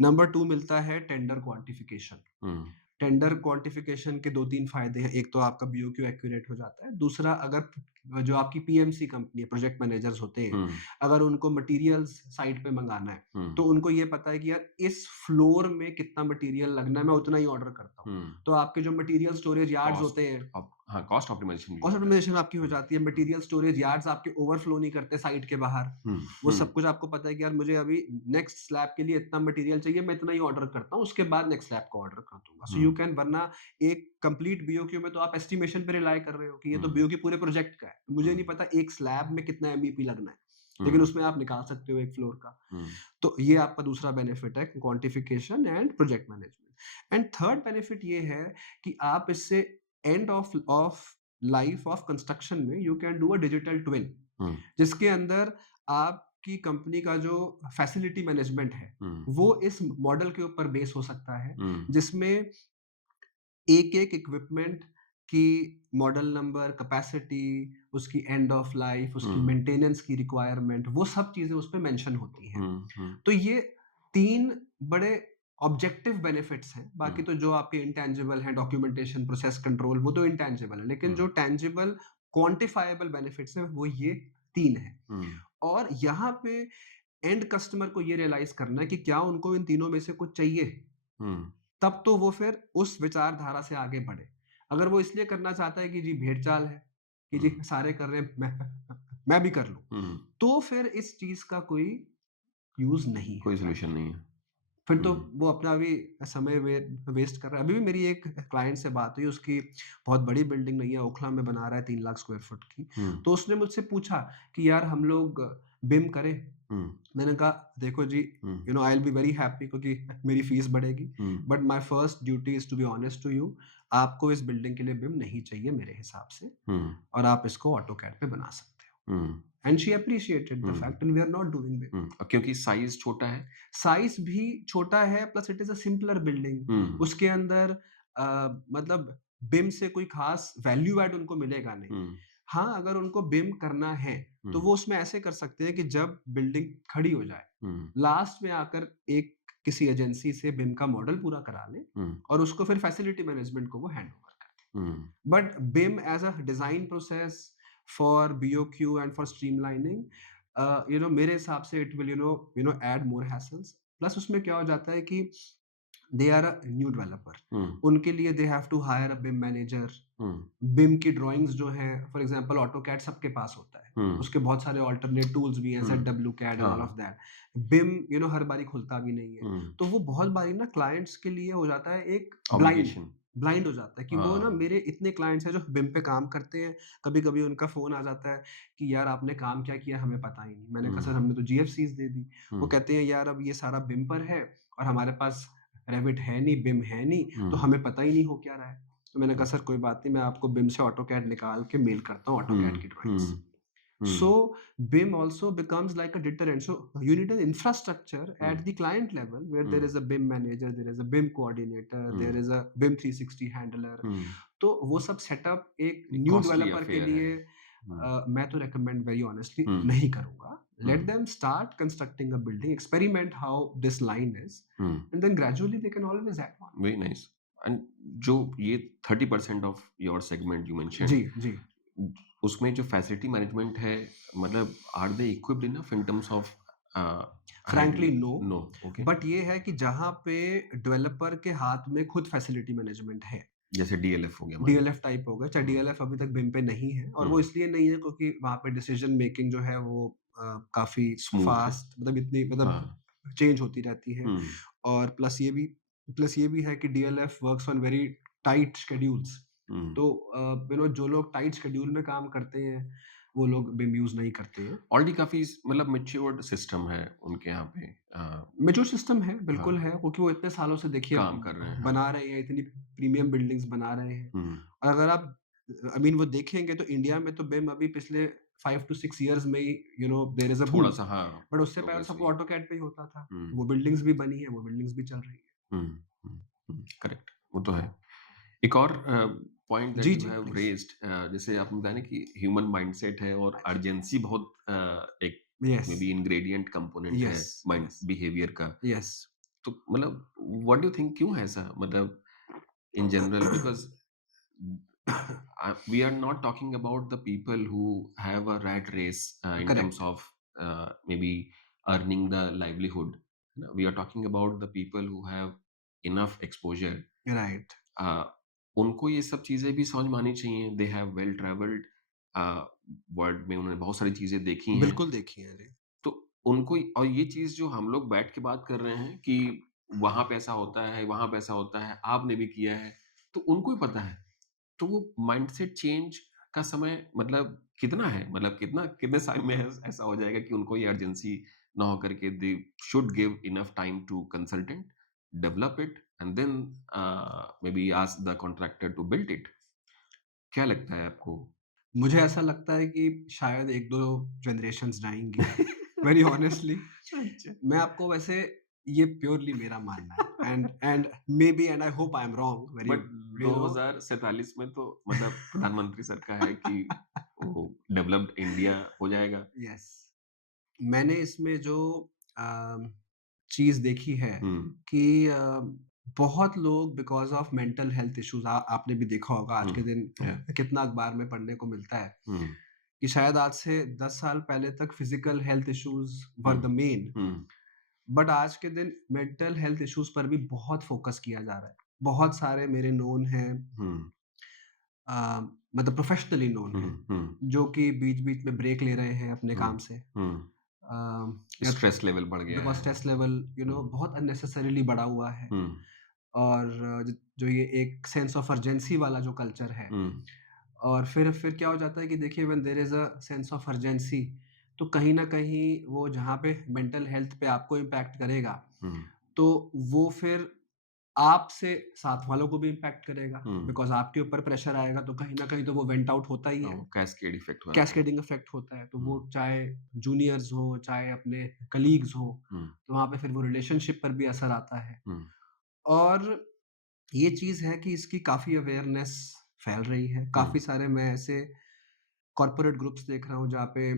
नंबर 2 मिलता है टेंडर क्वांटिफिकेशन। हुँ, टेंडर क्वांटिफिकेशन के 2-3 फ़ायदे हैं। एक तो आपका बीओक्यू एक्यूरेट हो जाता है। दूसरा, अगर जो आपकी पीएमसी कंपनी है, प्रोजेक्ट मैनेजर्स होते हैं, हुँ, अगर उनको मटीरियल्स साइट पे मँगाना है, हुँ, तो उनको ये पता है कि यार इस फ्लोर में कितना मटीरियल लगना है, मैं उतना ही ऑर्डर करता हूँ। हुँ। तो आपके जो मटीरियल स्टोरेज यार्ड्स कॉस्ट होते हैं, हाँ, कॉस्ट ऑप्टिमाइज़ेशन भी कॉस्ट होता है। ऑप्टिमाइजेशन आपकी हो हुँ, जाती है, हुँ, मटीरियल स्टोरेज यार्ड्स आपके ओवरफ्लो नहीं करते साइट के बाहर। हुँ, वो हुँ, सब कुछ आपको पता है कि यार मुझे अभी नेक्स्ट स्लैब के लिए इतना मटीरियल चाहिए, मैं इतना ही ऑर्डर करता हूँ, उसके बाद नेक्स्ट स्लैब का ऑर्डर कर दूँगा। सो हुँ, यू कैन, वरना एक कंप्लीट बीओक्यू में तो आप एस्टिमेशन पे रिलाय कर रहे हो कि ये तो हुँ, बीओक्यू पूरे प्रोजेक्ट का है। मुझे हुँ, नहीं पता एक स्लैब में कितना एमईपी लगना है, लेकिन हुँ, उसमें आप निकाल सकते हो एक फ्लोर का। हुँ, तो ये आपका दूसरा बेनिफिट है, quantification and project management. And third benefit ये है कि आप इससे end of life of construction में you can do a digital twin, हुँ, जिसके अंदर आपकी कंपनी का जो फैसिलिटी मैनेजमेंट है, हुँ, वो इस मॉडल के ऊपर बेस हो सकता है, हुँ, जिसमें एक-एक इक्विपमेंट की मॉडल नंबर, कैपेसिटी, उसकी एंड ऑफ लाइफ, उसकी हुँ, मेंटेनेंस की रिक्वायरमेंट, वो सब चीज़ें उस पे मेंशन होती हैं। हुँ, हुँ, तो ये 3 बड़े ऑब्जेक्टिव बेनिफिट्स हैं। हुँ, बाकी तो जो आपके इंटैंजिबल हैं, डॉक्यूमेंटेशन, प्रोसेस कंट्रोल, वो तो इंटैंजिबल है। लेकिन हुँ, जो टैंजिबल, क्वांटिफाएबल बेनिफिट्स हैं, वो ये 3 हैं। हुँ, और यहाँ पे एंड कस्टमर को ये रियलाइज़ करना है कि क्या उनको इन तीनों में से कुछ चाहिए? हुँ, तब तो वो फिर उस विचारधारा से आगे बढ़े। अगर वो इसलिए करना चाहता है कि जी भेड़-चाल है, कि जी हुँ, सारे कर रहे हैं, मैं भी कर लूँ, हुँ, तो फिर इस चीज़ का कोई यूज़ नहीं है कोई सॉल्यूशन फ्रैंकली। नहीं है। फिर तो हुँ, वो अपना भी समय वेस्ट कर रहा है। अभी भी मेरी एक क्लाइंट से बात हुई, उसकी बहुत बड़ी बिल्डिंग नहीं है, ओखला में बना रहा है 3 लाख स्क्वायर फुट की। हुँ, तो उसने मुझसे पूछा कि यार हम लोग बिम करें? हुँ, मैंने कहा देखो जी, हुँ, I will be very happy, क्योंकि मेरी फीस बढ़ेगी। हुँ, but my first duty is to be honest to you. आपको इस बिल्डिंग के लिए बिम नहीं चाहिए मेरे हिसाब से, हुँ, और आप इसको ऑटोकैड पे बना सकते हुँ, हो। And she appreciated the hmm, fact, and we are not doing BIM. क्योंकि साइज़ छोटा है। साइज़ भी छोटा है, plus it is a simpler building. हुँ, उसके अंदर मतलब बिम से कोई ख़ास वैल्यू ऐड उनको मिलेगा नहीं। हुँ, हाँ, अगर उनको बिम करना है, तो हुँ, वो उसमें ऐसे कर सकते हैं कि जब बिल्डिंग खड़ी हो जाए, हुँ, लास्ट में आकर एक किसी एजेंसी से बिम का मॉडल पूरा करा लें, हुँ, और उसको फिर फैसिलिटी मैनेजमेंट को वो हैंड ओवर कर दें। हुँ, But BIM as a design process for BOQ and for streamlining, मेरे हिसाब से it will add more hassles. Plus उसमें क्या हो जाता है कि they are a new developer, हुँ, उनके लिए they have to hire a BIM manager. हुँ, बिम की ड्राइंग्स जो हैं, फॉर एग्जांपल ऑटोकैड सबके पास होता है, हुँ, उसके बहुत सारे अल्टरनेट टूल्स भी हैं, हुँ, ZW CAD and all of हाँ, दैट। बिम हर बारी खुलता भी नहीं है, हुँ, तो वो बहुत बारी ना क्लाइंट्स के लिए हो जाता है एक ब्लाइंड ऑब्लिगेशन। ब्लाइंड हो जाता है कि वो ना, हाँ, मेरे इतने क्लाइंट्स हैं जो बिम पे काम करते हैं, कभी कभी उनका फोन आ जाता है कि यार आपने काम क्या किया हमें पता ही नहीं। मैंने कहा हुँ, सर हमने तो जीएफसीज दे दी। हुँ, वो कहते हैं यार अब ये सारा बिम पर है, और हमारे पास रेविट है नहीं, बिम है नहीं, हुँ, तो हमें पता ही नहीं हो क्या रहा है। तो मैंने कहा हुँ, सर कोई बात नहीं, मैं आपको बिम से ऑटोकैड निकाल के मेल करता हूँ, हुँ, ऑटोकैड की drawings. Hmm, hmm, So BIM also becomes like a deterrent. So you need an infrastructure hmm, at the client level where hmm, there is a BIM manager, there is a BIM coordinator, hmm, there is a BIM 360 handler. हुँ, तो वो सब setup एक एक new costly developer के affair है। लिए हुँ, मैं तो recommend very honestly हुँ, नहीं करूँगा। हुँ, Let them start constructing a building, experiment how this line is, hmm, and then gradually they can always add on. Very nice and जो ये 30% ऑफ योर सेगमेंट यू जी, mentioned जी। उसमें जो facility management है मतलब are they equipped enough in terms of frankly handling no. No okay but ये है कि जहाँ पे डेवलपर के हाथ में खुद फैसिलिटी मैनेजमेंट है, जैसे डीएलएफ हो गया मान लो डीएलएफ टाइप हो गया, चाहे हुँ, डीएलएफ अभी तक बिम पे नहीं है, और हुँ, वो इसलिए नहीं है क्योंकि वहाँ पे डिसीजन मेकिंग जो है वो काफ़ी स्मूथ है फास्ट, मतलब इतनी हाँ चेंज होती रहती है। हुँ, और प्लस ये भी है कि DLF works on very tight schedules. हुँ, तो जो लोग टाइट शेड्यूल में काम करते हैं, वो लोग बिम यूज़ नहीं करते हैं। ऑलरेडी काफ़ी मतलब मैच्योर्ड सिस्टम है उनके यहाँ पे मैच्योर सिस्टम है, हाँ, बिल्कुल है, क्योंकि वो इतने सालों से देखिए काम कर रहे हैं हाँ, बना रहे हैं, इतनी प्रीमियम बिल्डिंग्स बना रहे हैं। हुँ, और अगर आप आई मीन वो देखेंगे तो इंडिया में तो बिम अभी पिछले 5 टू 6 इयर्स में ही देयर इज़ अ बूम। थोड़ा-सा हाँ, बट उससे पहले प्रोग्रेस सब हुई है। ऑटोकैड पे ही होता था। हुँ, वो बिल्डिंग्स भी बनी है, वो बिल्डिंग्स भी चल रही है। हुँ, हुँ, हुँ, करेक्ट वो तो है। एक और पॉइंट दैट जी, यू जी, हैव प्लीज़। रेज़्ड जैसे आपने बताया ना कि ह्यूमन माइंडसेट है और अर्जेंसी बहुत एक यस, मेबी इंग्रेडिएंट कंपोनेंट है यस, माइंड यस, बिहेवियर का। यस। तो मतलब व्हाट डू यू थिंक क्यों है ऐसा? मतलब in general, because we are not talking about the people who have a rat race in terms correct, of maybe earning the livelihood. No, we are talking about the people who have enough exposure. Right, uh, उनको ये सब चीज़ें भी समझ में आनी चाहिए। They have well travelled world में, उन्होंने बहुत सारी चीज़ें देखी हैं। बिल्कुल देखी है जी। तो उनको और ये चीज़ जो हम लोग बैठ के बात कर रहे हैं कि वहाँ पे ऐसा होता है, वहाँ पे ऐसा होता है, आपने भी किया है, तो उनको ही पता है। तो वो माइंडसेट चेंज का समय मतलब कितना है? मतलब कितना कितने समय में ऐसा हो जाएगा कि उनको ये अर्जेंसी ना हो करके they should give enough time to consultant, develop it and then maybe ask the contractor to build it. क्या लगता है आपको? मुझे ऐसा लगता है कि शायद 1-2 जनरेशंस जाएँगी, वेरी हॉनेस्टली। अच्छा। मैं आपको वैसे ये प्योरली मेरा मानना है and maybe and I hope I am wrong very but you know 2047 में तो मतलब प्रधानमंत्री सर का है कि वो डेवलप्ड इंडिया हो जाएगा। यस। मैंने इसमें जो चीज़ देखी है हुँ, कि बहुत लोग because of mental health issues आपने भी देखा होगा आज हुँ, के दिन या, कितना अखबार में पढ़ने को मिलता है हुँ, कि शायद आज से 10 साल पहले तक physical health issues were hmm, the main, hmm, but आज के दिन मेंटल हेल्थ इश्यूज़ पर भी बहुत फ़ोकस किया जा रहा है। बहुत सारे मेरे नोन हैं, हुँ, अ, मतलब प्रोफ़ेशनली नोन हुँ, हैं, हुँ, जो कि बीच-बीच में ब्रेक ले रहे हैं अपने हुँ, काम से। हुँ। या स्ट्रेस लेवल बढ़ गया बिकॉज़ है। स्ट्रेस लेवल हुँ, बहुत अननेसेसरीली बढ़ा हुआ है। हुँ, और ज जो ये एक सेंस ऑफ अर्जेंसी वाला जो कल्चर है, हुँ, और फिर क्या हो जाता है कि देखिए when there is a sense of urgency, तो कहीं न कहीं वो जहाँ पे मेंटल हेल्थ पे आपको इम्पैक्ट करेगा, हुँ, तो वो फिर आपसे साथ वालों को भी इम्पैक्ट करेगा, हुँ। बिकॉज़ आपके ऊपर प्रेशर आएगा तो कहीं न कहीं तो वो वेंट आउट होता ही है। कैस्केड इफ़ेक्ट हो जाता है। कैस्केडिंग इफ़ेक्ट होता है, तो हुँ, वो चाहे जूनियर्स हो, चाहे अपने कलीग्स हो, हुँ, तो वहाँ पे फिर वो रिलेशनशिप पर भी असर आता है। हुँ, और ये चीज़ है कि इसकी काफ़ी अवेयरनेस फैल रही है। हुँ, काफ़ी सारे मैं ऐसे कॉर्पोरेट ग्रुप्स देख रहा हूँ जहाँ पे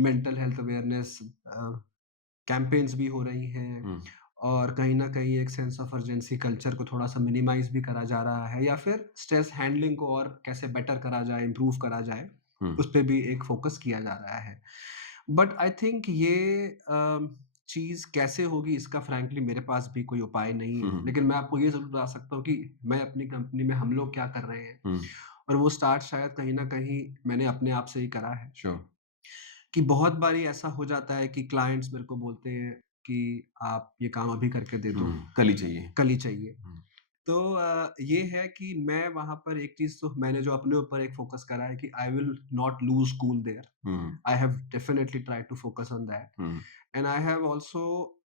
मेंटल हेल्थ अवेयरनेस कैम्पेन्स भी हो रही हैं, हुँ, और कहीं न कहीं एक सेंस ऑफ अर्जेंसी कल्चर को थोड़ा-सा मिनिमाइज़ भी करा जा रहा है, या फिर स्ट्रेस हैंडलिंग को और कैसे बेटर करा जाए, इम्प्रूव करा जाए, हुँ, उस पे भी एक फ़ोकस किया जा रहा है। बट आई थिंक ये चीज़ कैसे होगी इसका फ्रैंकली मेरे पास भी कोई उपाय नहीं है। हुँ, लेकिन मैं आपको ये ज़रूर बता सकता हूँ कि मैं अपनी कंपनी में हम लोग क्या कर रहे हैं, हुँ, और वो स्टार्ट शायद कहीं न कहीं मैंने अपने आप से ही करा है। श्योर। कि बहुत बारी ऐसा हो जाता है कि क्लाइंट्स मेरे को बोलते हैं कि आप ये काम अभी करके दे दो, कल ही चाहिए। कल ही चाहिए। हुँ, तो ये है कि मैं वहाँ पर एक चीज़ तो मैंने जो अपने ऊपर एक फ़ोकस करा है कि I will not lose cool there. Hmm, I have definitely tried to focus on that, hmm, and I have also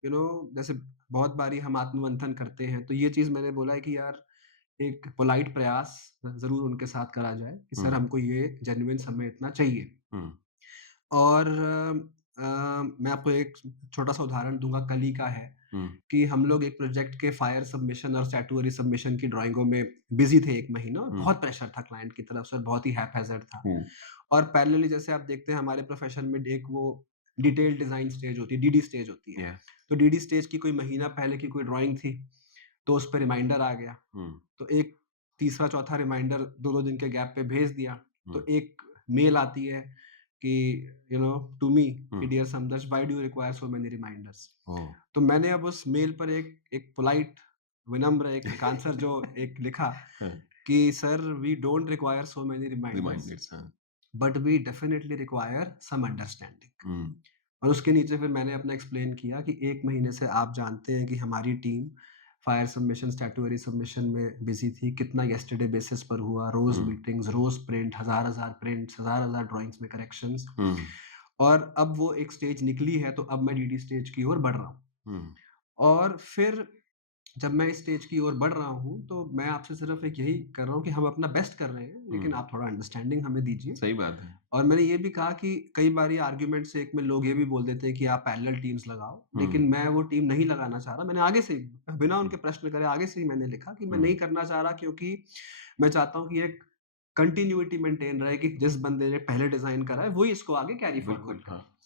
जैसे बहुत बारी हम आत्ममंथन करते हैं, तो ये चीज़ मैंने बोला है कि यार एक पोलाइट प्रयास ज़रूर उनके साथ करा जाए कि हुँ, सर हमको ये जेन्युइन समय इतना चाहिए। हुँ, और मैं आपको एक छोटा-सा उदाहरण दूँगा, कल ही का है हुँ, कि हम लोग एक प्रोजेक्ट के फायर सबमिशन और स्टैट्यूटरी सबमिशन की ड्राइंगों में बिज़ी थे 1 महीना, और हुँ, बहुत प्रेशर था क्लाइंट की तरफ से और बहुत ही हैपहैज़र्ड था। हुँ, और पैरेलली जैसे आप देखते हैं हमारे प्रोफ़ेशन में एक वो डिटेल डिज़ाइन स्टेज होती है, डीडी स्टेज होती है। या, तो डीडी स्टेज की कोई महीना पहले की कोई ड्राइंग थी, तो उस पे रिमाइंडर आ गया। हुँ, तो एक तीसरा-चौथा रिमाइंडर 2-2 दिन के गैप पे भेज दिया। हुँ, तो एक मेल आती है कि टू मी हुँ, कि dear Samdarsh, why do you require so many reminders? Oh! तो मैंने अब उस मेल पर एक एक पोलाइट विनम्र एक आंसर जो एक लिखा हाँ, कि sir we don't require so many reminders, reminders हाँ, but we definitely require some understanding. हुँ, और उसके नीचे फिर मैंने अपना एक्सप्लेन किया कि 1 महीने से आप जानते हैं कि हमारी team fire submission, statutory submission में बिज़ी थी। कितना यस्टरडे बेसिस पर हुआ, रोज़ हुँ, मीटिंग्स, रोज़ प्रिंट, हज़ार-हज़ार प्रिंट्स, हज़ार-हज़ार ड्राइंग्स में करेक्शंस। हुँ, और अब वो एक स्टेज निकली है, तो अब मैं डीडी स्टेज की ओर बढ़ रहा हूँ। हुँ, और फिर जब मैं इस स्टेज की ओर बढ़ रहा हूँ, तो मैं आपसे सिर्फ़ एक यही कर रहा हूँ कि हम अपना बेस्ट कर रहे हैं, हुँ, लेकिन आप थोड़ा अंडरस्टैंडिंग हमें दीजिए। सही बात है। और मैंने ये भी कहा कि कई बारी आर्ग्यूमेंट सेक में लोग ये भी बोल देते हैं कि आप पैरेलल टीम्स लगाओ, हुँ, लेकिन मैं वो टीम नहीं लगाना चाह रहा। मैंने आगे से ही बिना हुँ, उनके प्रश्न करे आगे से ही मैंने लिखा कि मैं हुँ, नहीं करना चाह रहा, क्योंकि मैं चाहता हूँ कि एक कंटिन्यूटी मेंटेन रहे कि जिस बंदे ने पहले डिज़ाइन करा है, वही इसको आगे कैरी फॉरवर्ड बिल्कुल, हाँ, करे।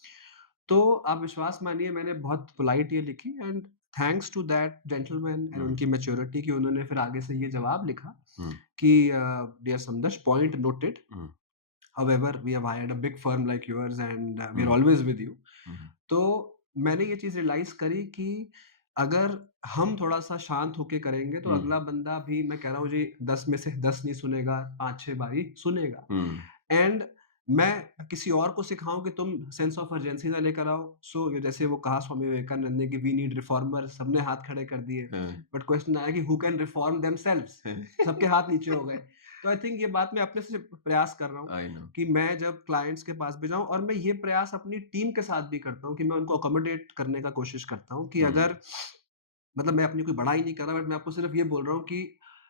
तो आप विश्वास मानिए मैंने बहुत पोलाइट ये लिखी, and thanks to that gentleman and हुँ, उनकी मैच्योरिटी कि उन्होंने फिर आगे से ये जवाब लिखा हुँ, कि dear Samdarsh, point noted, hmm, however we have hired a big firm like yours and we are hmm, always with you. हुँ, तो मैंने ये चीज़ रियलाइज़ करी कि अगर हम थोड़ा-सा शांत होके करेंगे तो हुँ, अगला बंदा भी, मैं कह रहा हूँ जी, 10 में से 10 नहीं सुनेगा, 5-6 बारी सुनेगा। हुँ, एंड मैं किसी और को सिखाऊँ कि तुम सेंस ऑफ अर्जेंसी ना लेकर आओ। सो ये जैसे वो कहा स्वामी विवेकानंद ने कि वी नीड रिफॉर्मर, सबने हाथ खड़े कर दिए। हाँ, बट क्वेश्चन आया कि हू कैन रिफॉर्म देमसेल्व्स? सबके हाथ नीचे हो गए। तो आई थिंक ये बात मैं अपने से प्रयास कर रहा हूँ आई नो। कि मैं जब क्लाइंट्स के पास भी जाऊँ, और मैं ये प्रयास अपनी टीम के साथ भी करता हूँ कि मैं उनको अकोमोडेट करने का कोशिश करता हूँ कि हुँ, अगर, मतलब मैं अपनी कोई बड़ाई नहीं कर रहा, बट मैं आपको सिर्फ ये बोल रहा हूँ कि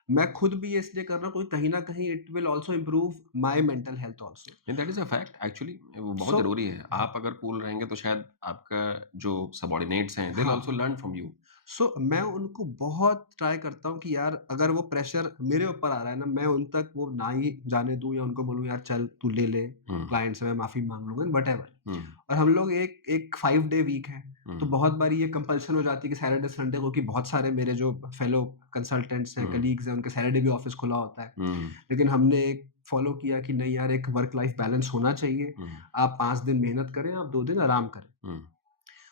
मैं खुद भी ये इसलिए कर रहा हूँ क्योंकि कहीं न कहीं it will also improve my mental health also. नहीं that is a fact actually वो बहुत सो ज़रूरी है। आप अगर कूल रहेंगे तो शायद आपका जो सबॉर्डिनेट्स हैं, दे विल आल्सो हाँ। Learn from you. सो मैं उनको बहुत ट्राई करता हूँ कि यार अगर वो प्रेशर मेरे ऊपर आ रहा है ना, मैं उन तक वो ना ही जाने दूँ या उनको बोलूँ यार चल तू ले ले, हुँ, क्लाइंट से मैं माफ़ी माँग लूँगा, व्हाटएवर। हुँ, और हम लोग एक एक 5 डे वीक है, हुँ, तो बहुत बारी ये कंपल्शन हो जाती है कि सैटरडे संडे को, कि बहुत सारे मेरे जो फेलो कंसल्टेंट्स हैं, हुँ, कलीग्स हैं, उनके सैटरडे भी ऑफ़िस खुला होता है। हुँ, लेकिन हमने एक फॉलो किया कि नहीं यार, एक वर्क लाइफ बैलेंस होना चाहिए। हुँ, आप 5 दिन मेहनत करें, आप 2 दिन आराम करें। हुँ,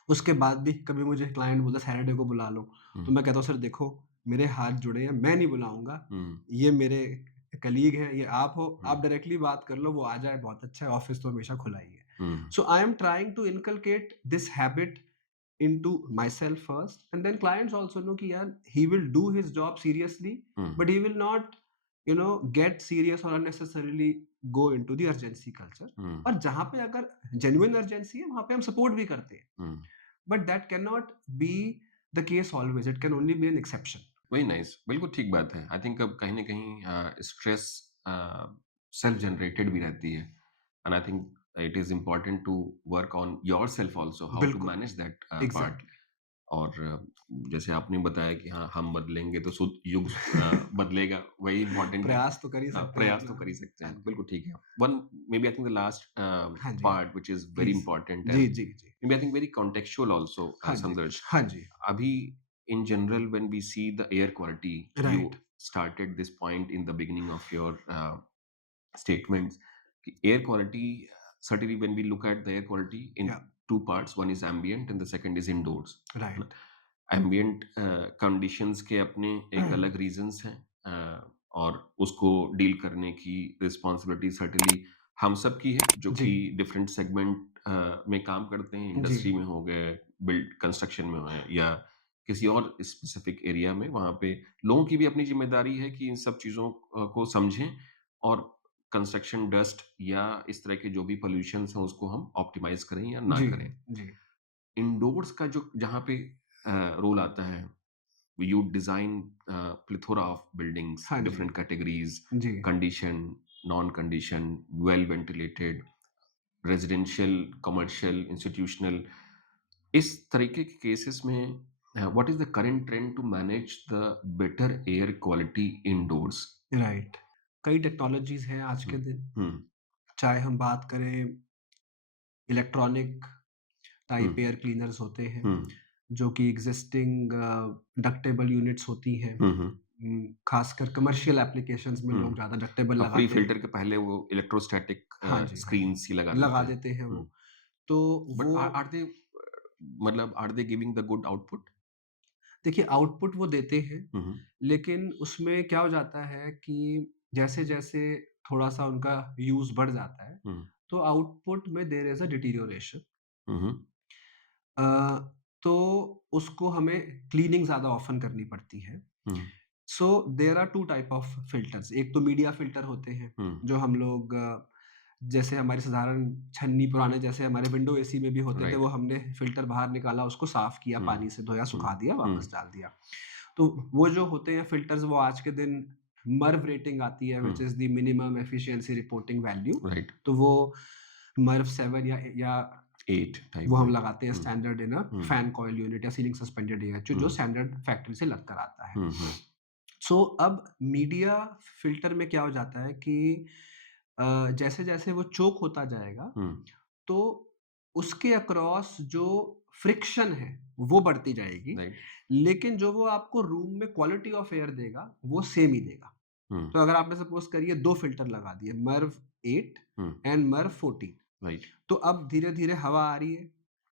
उसके बाद भी कभी मुझे क्लाइंट बोलता है सैटरडे को बुला लो, हुँ, तो मैं कहता हूँ सर देखो, मेरे हाथ जुड़े हैं, मैं नहीं बुलाऊँगा। हुँ, ये मेरे कलीग हैं, ये आप हो, हुँ, आप डायरेक्टली बात कर लो, वो आ जाए बहुत अच्छा है, ऑफ़िस तो हमेशा खुला ही है। हुँ, so I am trying to inculcate this habit into myself first, and then clients also know कि यार he will do his job seriously, hmm, but he will not, get serious or unnecessarily go into the urgency culture. हुँ, और जहाँ पे अगर genuine urgency है, वहाँ पे हम सपोर्ट भी करते हैं, हुँ। but that cannot be the case always, it can only be an exception. Very nice बिल्कुल ठीक बात है। आई थिंक अब कहीं न कहीं स्ट्रेस सेल्फ जनरेटेड भी रहती है and I think it is important to work on yourself also how to बिल्कुल, मैनेज दैट पार्ट एग्जैक्टली। और जैसे आपने बताया कि हाँ, हम बदलेंगे तो युग बदलेगा वही इम्पोर्टेंट है। प्रयास तो कर ही सकते हैं प्रयास अपना तो कर ही हम। सकते हाँ हैं। जी। बिल्कुल ठीक है। One maybe I think the last हाँ जी। Part which is very please. Important जी एंड जी जी। Maybe I think very contextual also हाँ जी। संदर्श हाँ जी। Abhi, in general, when we see the air quality, you right. started this point in the beginning of your statements. कि Air quality, certainly, when we look at the air quality in या। two parts, one is ambient and the second is indoors. है ना? Right. Ambient conditions के अपने एक अलग reasons हैं और उसको डील करने की रिस्पॉन्सिबिलिटी सर्टेनली हम सब की है जो जी। कि डिफरेंट सेगमेंट में काम करते हैं जी। इंडस्ट्री में हो गए बिल्ड कंस्ट्रक्शन में है या किसी और स्पेसिफिक एरिया में वहाँ पे लोगों की भी अपनी जिम्मेदारी है कि इन सब चीज़ों को समझें और कंस्ट्रक्शन डस्ट या इस तरह के जो भी पोल्यूशंस हैं उसको हम ऑप्टिमाइज करें या ना जी। करें जी। इंडोर्स का जो जहाँ पे रोल आता है you design plethora of buildings हाँ जी। different categories जी। condition non-condition well ventilated residential commercial institutional इस तरीके के केसेस में what is the current trend to manage the better air quality indoors right. कई टेक्नोलॉजीज़ हैं आज के हम्म दिन, हम्म चाहे हम बात करें इलेक्ट्रॉनिक टाइप हम्म एयर क्लीनर्स होते हैं, हम्म जो कि एक्जिस्टिंग डक्टेबल यूनिट्स होती हैं। हम्म खासकर कमर्शियल एप्लीकेशंस में लोग ज़्यादा डक्टेबल प्री लगाते हैं। फिल्टर के पहले वो इलेक्ट्रोस्टैटिक हाँ जी, हाँ जी। स्क्रीन्स ही लगा लगा देते हैं देते हैं वो। हम्म तो बट वो, आर दे मतलब are they giving the good output देखिए आउटपुट वो देते हैं, हम्म लेकिन उसमें क्या हो जाता है कि जैसे-जैसे थोड़ा-सा उनका यूज़ बढ़ जाता है, हम्म तो आउटपुट में देयर इज़ अ डिटीरियोरेशन। हम्म अ, तो उसको हमें क्लीनिंग ज़्यादा ऑफ़न करनी पड़ती है। हुँ, so there are 2 type of filters, एक तो मीडिया फ़िल्टर होते हैं, हुँ, जो हम लोग जैसे हमारी साधारण छन्नी पुराने जैसे हमारे विंडो एसी में भी होते थे, राइट। वो हमने फ़िल्टर बाहर निकाला, उसको साफ़ किया, हुँ, पानी से धोया, हुँ, सुखा दिया, हुँ, वापस डाल दिया। तो वो जो होते हैं फ़िल्टर्स, वो आज के दिन मर्व रेटिंग आती है, हुँ, which is the minimum efficiency reporting value. Right. तो वो मर्व 7 या 8 टाइप वो हम में। लगाते हैं हुँ, standard in a hmm, fan coil unit या सीलिंग सस्पेंडेड एआरएचओ, हुँ, जो स्टैंडर्ड फैक्ट्री से लगकर आता है। हुँ, हुँ, सो अब मीडिया फ़िल्टर में क्या हो जाता है कि जैसे-जैसे वो चोक होता जाएगा, हुँ, तो उसके अक्रॉस जो फ्रिक्शन है वो बढ़ती जाएगी, राइट। लेकिन जो वो आपको रूम में क्वालिटी ऑफ एयर देगा वो सेम ही देगा। हुँ, तो अगर आपने सपोज करिए 2 फ़िल्टर लगा दिए, Merv 8 hmm, and Merv 14, right. तो अब धीरे-धीरे हवा आ रही है,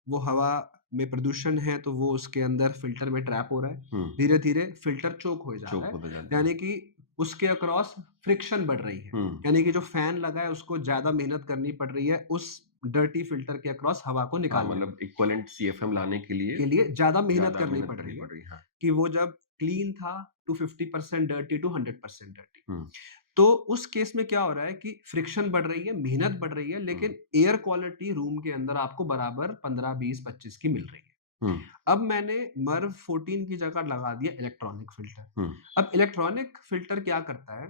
वो हवा में प्रदूषण है तो वो उसके अंदर फ़िल्टर में ट्रैप हो रहा है। हुँ, धीरे-धीरे फ़िल्टर चोक होए जा रहा चोक है, होते जाते हैं। यानी कि उसके अक्रॉस फ्रिक्शन बढ़ रही है। हुँ, यानी कि जो फ़ैन लगा है उसको ज़्यादा मेहनत करनी पड़ रही है उस डर्टी फ़िल्टर के अक्रॉस हवा को हाँ, निकालने में, मतलब इक्विवेलेंट सीएफएम लाने के लिए के लिए ज़्यादा मेहनत ज़्यादा करनी मेहनत पड़ करनी रही है पड़ रही है। हाँ। कि वो जब क्लीन था टू 50% डर्टी टू 100% डर्टी। हुँ, तो उस केस में क्या हो रहा है कि फ्रिक्शन बढ़ रही है, मेहनत बढ़ रही है, हुँ, लेकिन एयर क्वालिटी रूम के अंदर आपको बराबर 15, 20, 25 की मिल रही है। हुँ, अब मैंने मर्व 14 की जगह लगा दिया इलेक्ट्रॉनिक फ़िल्टर। हुँ, अब इलेक्ट्रॉनिक फ़िल्टर क्या करता है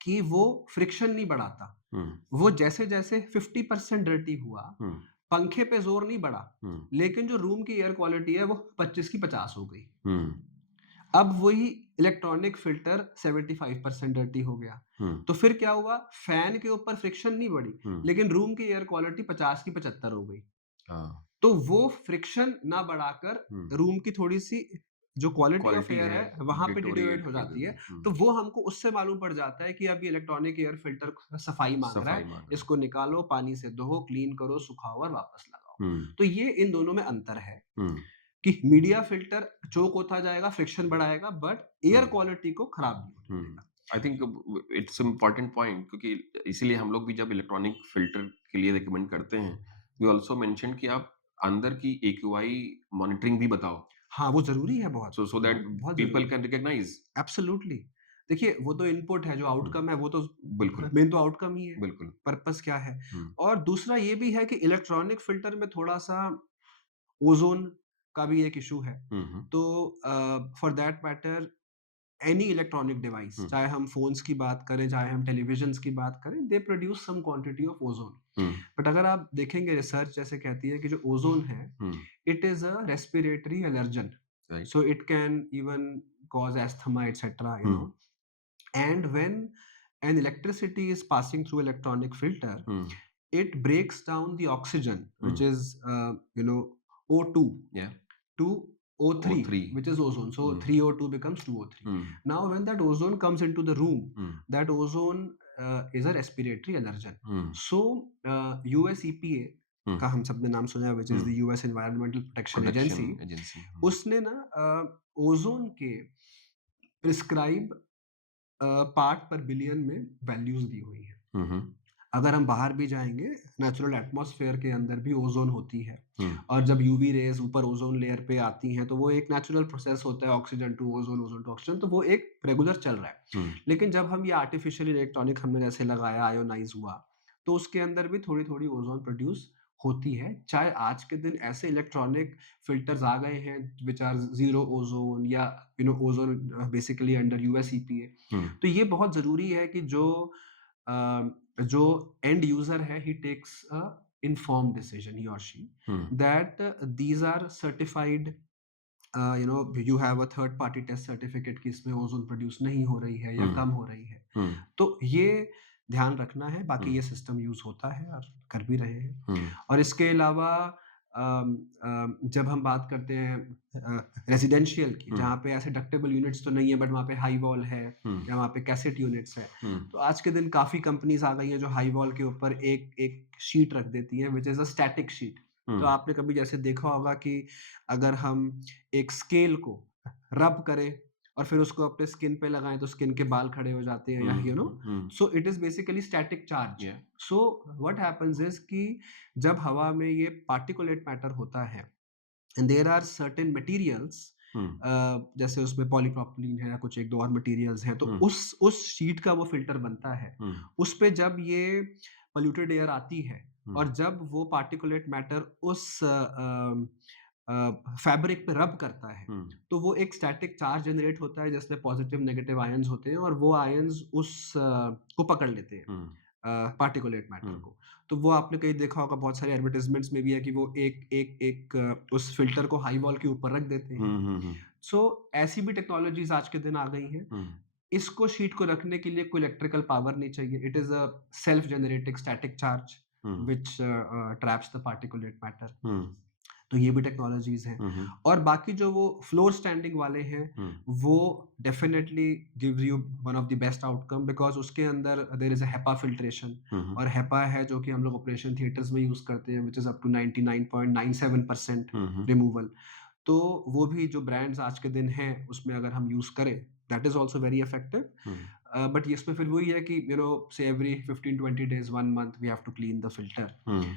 कि वो फ्रिक्शन नहीं बढ़ाता। हुँ, वो जैसे-जैसे 50% डर्टी हुआ, हुँ, पंखे पे ज़ोर नहीं बढ़ा, हुँ, लेकिन जो रूम की एयर क्वालिटी है वो 25 की 50 हो गई। हुँ, अब वही इलेक्ट्रॉनिक फ़िल्टर 75% डर्टी हो गया। हुँ, तो फिर क्या हुआ, फ़ैन के ऊपर फ्रिक्शन नहीं बढ़ी, हुँ, लेकिन रूम की एयर क्वालिटी 50 की 75 हो गई। हाँ, तो वो फ्रिक्शन ना बढ़ाकर हुँ, रूम की थोड़ी-सी जो क्वालिटी ऑफ क्वालिटी एयर है, है, वहाँ पे डिटेरियोरेट डिटोरिएट हो कर जाती देती है। है। हुँ, तो वो हमको उससे मालूम पड़ जाता है कि अब ये इलेक्ट्रॉनिक एयर फ़िल्टर सफाई माँग रहा सफाई है, माँग रहा है। इसको निकालो, पानी से धो, क्लीन करो, सुखाओ और वापस लगाओ। हुँ, तो ये इन दोनों में अंतर है हुँ, कि मीडिया फ़िल्टर चोक होता जाएगा, फ्रिक्शन बढ़ाएगा, बट हुँ, एयर क्वालिटी को खराब नहीं होने हुँ। देगा। I think it's important point क्योंकि इसीलिए हम लोग भी जब इलेक्ट्रॉनिक फ़िल्टर के लिए रिकमेंड करते हैं, वी आल्सो मेंशन कि आप अंदर की एक्यूआई मॉनिटरिंग भी बताओ। हाँ, वो ज़रूरी है बहुत, सो दैट बहुत, बहुत पीपल ज़रूरी है। Can recognise. एब्सोल्यूटली। देखिए, वो तो इनपुट है, जो हुँ, आउटकम है वो तो बिल्कुल, मेन तो आउटकम ही है, बिल्कुल। पर्पस क्या है। हुँ, और दूसरा ये भी है कि इलेक्ट्रॉनिक फ़िल्टर में थोड़ा-सा ओज़ोन का भी एक इश्यू है। हुँ, हुँ, तो for that matter any electronic device, हुँ, चाहे हम फ़ोन्स की बात करें, चाहे हम टेलीविज़न्स की बात करें, they produce some quantity of ozone. Hmm, but अगर आप देखेंगे, रिसर्च जैसे कहती है कि जो ओज़ोन है, हुँ, it is a respiratory allergen. Right. So it can even cause asthma, etc. You hmm, know, and when an electricity is passing through electronic filter, hmm, it breaks down the oxygen, hmm, which is O2, या to O3, O3 which is ozone. So hmm, 3O2 becomes 2O3. Hmm, Now, when that ozone comes into the room, hmm, that ozone is a respiratory allergen. Hmm, So US EPA हुँ, का हम सबने नाम सुना है, which hmm, is the US Environmental Protection production Agency, agency. हुँ, उसने ना ozone के प्रिस्क्राइब पार्ट पर बिलियन में वैल्यूज़ दी हुई हैं। हुँ, हुँ, अगर हम बाहर भी जाएँगे, नेचुरल एटमॉस्फेयर के अंदर भी ओज़ोन होती है, हुँ, और जब यूवी रेज़ ऊपर ओज़ोन लेयर पे आती हैं, तो वो एक नेचुरल प्रोसेस होता है, oxygen to ozone, ozone to oxygen, तो वो एक रेगुलर चल रहा है। हुँ, लेकिन जब हम ये आर्टिफ़िशियल इलेक्ट्रॉनिक हमने जैसे लगाया, आयोनाइज़ हुआ, तो उसके अंदर भी थोड़ी-थोड़ी ओज़ोन प्रोड्यूस होती है। चाहे आज के दिन ऐसे इलेक्ट्रॉनिक फ़िल्टर्स आ गए हैं व्हिच आर ज़ीरो ओज़ोन, या ozone basically under US EPA. हुँ, तो ये बहुत ज़रूरी है कि जो एंड यूज़र है, he takes a informed decision, he और she, hmm, that these are certified, you have a third party test certificate कि इसमें ओज़ोन प्रोड्यूस नहीं हो रही है या हुँ, कम हो रही है। हुँ, तो ये ध्यान रखना है, हुँ, बाकी ये सिस्टम यूज़ होता है और कर भी रहे हैं। हुँ, और इसके अलावा जब हम बात करते हैं रेज़िडेंशियल की, हुँ, जहाँ पे ऐसे डक्टेबल यूनिट्स तो नहीं है, बट वहाँ पे हाई वॉल है हुँ, या वहाँ पे कैसेट यूनिट्स है। हुँ, तो आज के दिन काफ़ी कंपनीज़ आ गई हैं जो हाई वॉल के ऊपर एक एक शीट रख देती हैं, which is a static sheet. हुँ, तो आपने कभी जैसे देखा होगा कि अगर हम एक स्केल को रब करें और फिर उसको अपने स्किन पे लगाएँ, तो स्किन के बाल खड़े हो जाते हैं, या हुँ, हुँ, so it is basically static charge. या सो व्हाट हैपेंस इज़ कि जब हवा में ये पार्टिकुलेट मैटर होता है, and there are certain materials, हुँ, जैसे उसमें पॉलीप्रोपिलीन है या कुछ 1-2 और मटेरियल्स हैं, तो हुँ, उस शीट का वो फ़िल्टर बनता है। हुँ, उस पे जब ये पॉल्यूटेड एयर आती है, हुँ, और जब वो पार्टिकुलेट मैटर उस फैब्रिक पे रब करता है, हुँ, तो वो एक स्टैटिक चार्ज जनरेट होता है जिसमें पॉज़िटिव नेगेटिव आयन्स होते हैं, और वो आयन्स को पकड़ लेते हैं, हुँ, पार्टिकुलेट मैटर हुँ, को। तो वो आपने कहीं देखा होगा, बहुत सारे एडवर्टाइज़मेंट्स में भी है कि वो एक उस फ़िल्टर को हाई वॉल के ऊपर रख देते हैं। हुँ, हुँ, हुँ, सो ऐसी भी टेक्नोलॉजीज़ आज के दिन आ गई हैं। हुँ, इसको शीट को रखने के लिए कोई इलेक्ट्रिकल पावर नहीं चाहिए। It is a self generating static charge hmm, which traps the particulate matter. हुँ। तो ये भी टेक्नोलॉजीज हैं। हम्म, और बाकी जो वो फ्लोर स्टैंडिंग वाले हैं, वो definitely gives you one of the best outcome, because उसके अंदर there is a HEPA filtration. हम्म, और हेपा है जो कि हम लोग ऑपरेशन थिएटर्स में यूज करते हैं, which is up to 99.97% hmm, removal. तो वो भी जो ब्रांड्स आज के दिन हैं उसमें अगर हम यूज करें, that is also very effective. Hmm, but इसमें फिर वही है कि say every 15-20 days 1 month we have to clean the filter. हम्म,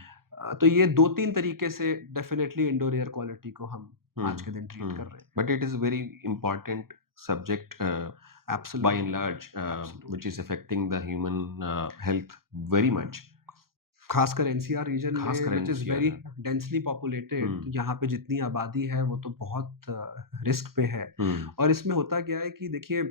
तो ये 2-3 तरीके से डेफिनेटली इंडोर एयर क्वालिटी को हम आज के दिन ट्रीट कर रहे हैं। But it is a very important subject by and absolutely, large, which absolutely. is affecting the human health very much. खासकर एनसीआर रीजन में, खासकर विच इज एनसीआर वेरी है। डेंसली पॉपुलेटेड, तो हम्म, यहाँ पे जितनी आबादी है वो तो बहुत रिस्क पे है। हम्म, और इसमें होता क्या है कि देखिए,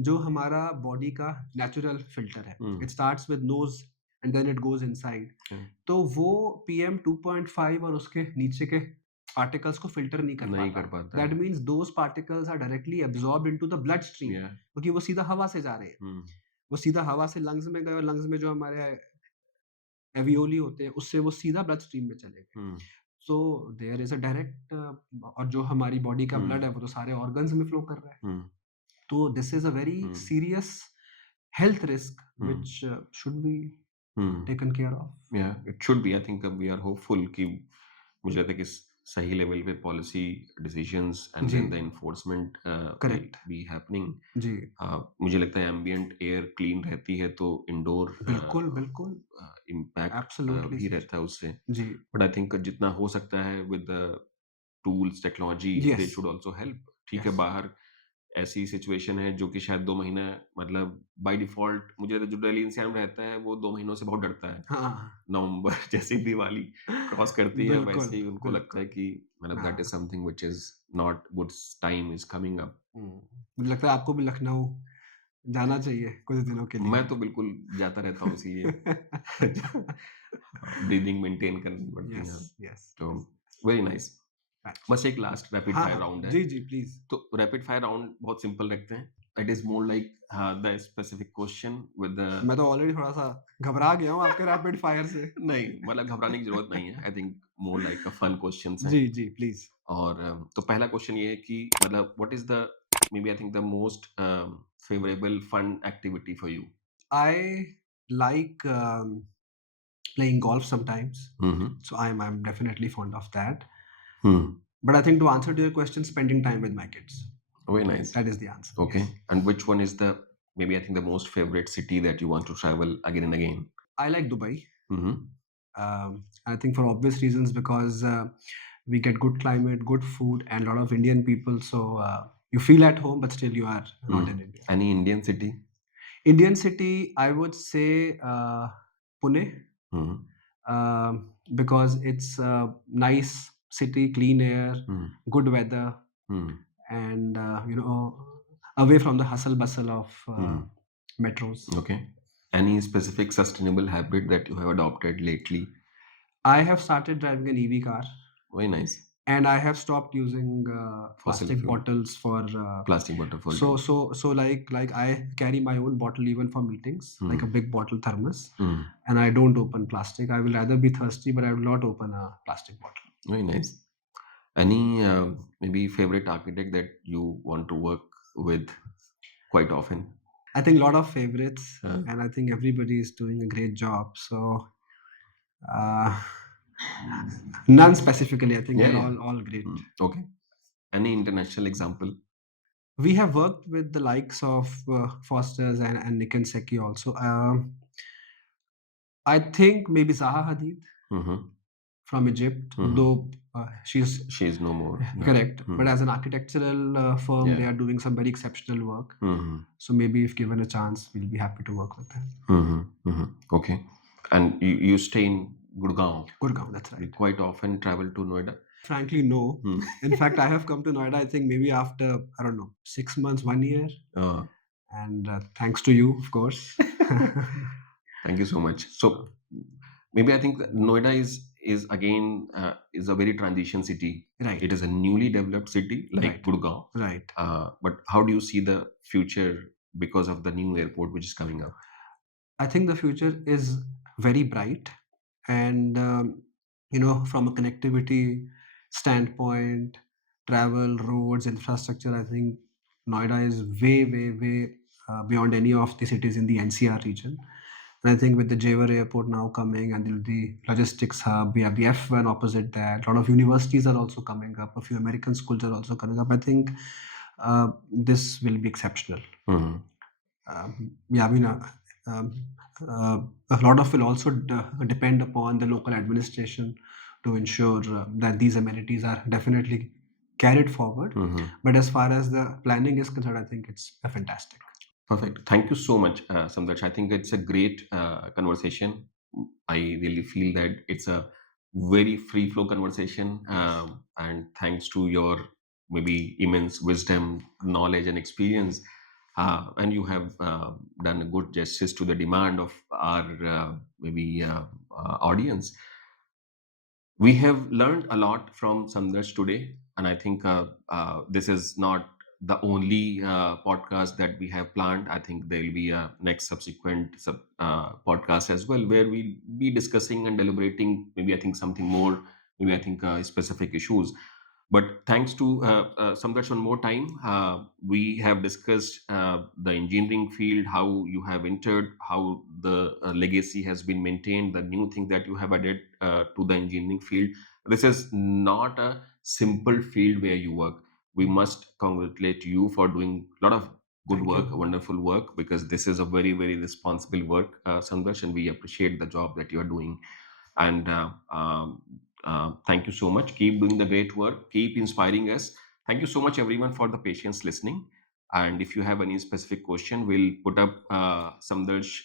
जो हमारा बॉडी का नेचुरल फिल्टर है, it starts with nose and then it goes inside. हम्म, तो वो PM2.5 और उसके नीचे के पार्टिकल्स को फिल्टर नहीं कर नहीं पाता। कर पाता दैट है। Means those particles are directly absorb into the blood stream, Yeah. क्योंकि वो सीधा हवा से जा रहे हैं। हम्म, वो सीधा हवा से लंग्स में गए, और लंग्स में जो हमारे एवियोली होते हैं उससे वो सीधा ब्लड स्ट्रीम में चले गए। हम्म, so there is a direct, और जो हमारी बॉडी का ब्लड है वो तो सारे ऑर्गन्स में फ्लो कर रहा है। हम्म, तो this is a very hmm, serious health risk hmm, which should be hmm. Taken care of. Yeah, it should be. I think we are hopeful कि मुझे लगता है कि सही लेवल पे पॉलिसी डिसीजंस एंड जी, then the enforcement will correct. Be happening. जी, मुझे लगता है एम्बियंट एयर क्लीन रहती है तो इंडोर बिल्कुल, बिल्कुल। इम्पैक्ट एब्सोल्युटली भी सर। रहता है उससे। जी, बट आई थिंक जितना हो सकता है with the tools technology they yes, should also help. ठीक है, यस। बाहर ऐसी सिचुएशन है जो कि शायद 2 महीना, मतलब बाय डिफॉल्ट मुझे जो दिल्ली एनसीआर में रहता है वो 2 महीनों से बहुत डरता है। हाँ, नवंबर जैसे ही दिवाली क्रॉस करती है बिल्कुल, वैसे ही उनको लगता है बिल्कुल। कि मतलब दैट इज हाँ। Something which is not good, time is coming up. मुझे लगता है आपको भी लखनऊ जाना चाहिए कुछ दिनों के लिए। मैं तो बिल्कुल जाता रहता हूँ इसीलिए। ब्रीदिंग मेंटेन करनी पड़ती है। यस, यस, तो यस। Very nice. राइट। बस एक लास्ट रैपिड हाँ, फायर हाँ। राउंड है। जी, जी, प्लीज़। तो रैपिड फायर राउंड बहुत सिंपल रखते हैं। It is more like the specific question with the मैं तो ऑलरेडी थोड़ा-सा घबरा गया हूँ आपके रैपिड फायर से। नहीं, मतलब घबराने की जरूरत नहीं है। I think more like a fun questions हैं। जी, जी, प्लीज़। और तो पहला क्वेश्चन ये है कि मतलब what is the maybe I think the most favourable fun activity for you? I like playing golf sometimes, hmm, so I'm definitely fond of that. Hmm, But I think to answer to your question, spending time with my kids, very nice. that is the answer. Okay, Yes. and which one is the maybe I think the most favorite city that you want to travel again and again? I like Dubai. Mm-hmm. I think for obvious reasons, because we get good climate, good food, and a lot of Indian people. So you feel at home, but still you are not in India. Any Indian city? Indian city, I would say Pune, Mm-hmm. because it's a nice city, clean air, Mm-hmm. good weather, Mm-hmm. and away from the hustle bustle of Mm-hmm. metros. Okay. Any specific sustainable habit that you have adopted lately? I have started driving an EV car, Very nice. and I have stopped using Fossil plastic fuel. bottles for. Plastic bottle for So like I carry my own bottle even for meetings, like a big bottle thermos, and I don't open plastic. I will rather be thirsty, but I will not open a plastic bottle. Very nice. Any maybe favorite architect that you want to work with quite often? I think a lot of favorites, Uh, and I think everybody is doing a great job. So uh, none specifically. I think yeah, they're yeah. all great. Okay. Any international example? We have worked with the likes of Foster's and Nick and Seki also. I think maybe Zaha Hadid Mm-hmm. from Egypt, Mhm. though she's She is no more. Yeah. correct. But as an architectural firm, Yeah. they are doing some very exceptional work. Mm-hmm. So maybe if given a chance, we'll be happy to work with them. Mm-hmm. Mm-hmm. Okay. And you stay in Gurgaon. Gurgaon, that's You right. quite often travel to Noida. Frankly, no. Hmm. In fact, I have come to Noida, I think maybe after, I don't know, 6 months, 1 year. Uh, And thanks to you, of course. Thank you so much. So maybe I think that Noida is again is a very transition city. Right. It is a newly developed city like Right. Gurgaon. Right. But how do you see the future because of the new airport which is coming up? I think the future is very bright. And, from a connectivity standpoint, travel, roads, infrastructure, I think Noida is way beyond any of the cities in the NCR region. And I think with the Jewar Airport now coming and the logistics hub, we have the F1 opposite that. A lot of universities are also coming up. A few American schools are also coming up. I think this will be exceptional. Mhm. Yeah, I mean, a lot of will also depend upon the local administration to ensure that these amenities are definitely carried forward. Mhm. But as far as the planning is concerned, I think it's fantastic. Perfect. Thank you so much, Samdarsh. I think it's a great conversation. I really feel that it's a very free flow conversation. And thanks to your maybe immense wisdom, knowledge, and experience, and you have done a good justice to the demand of our maybe audience. We have learned a lot from Samdarsh today, and I think this is not the only podcast that we have planned. I think there will be a next subsequent podcast as well, where we'll be discussing and deliberating. Maybe I think something more. Maybe I think specific issues. But thanks to Samdarsh one more time, we have discussed the engineering field, how you have entered, how the legacy has been maintained, the new thing that you have added to the engineering field. This is not a simple field where you work. We must congratulate you for doing a lot of good Thank work, you. wonderful work, because this is a very, very responsible work, Samdarsh, and we appreciate the job that you are doing. And thank you so much. Keep doing the great work. Keep inspiring us. Thank you so much, everyone, for the patience listening. And if you have any specific question, we'll put up Samdarsh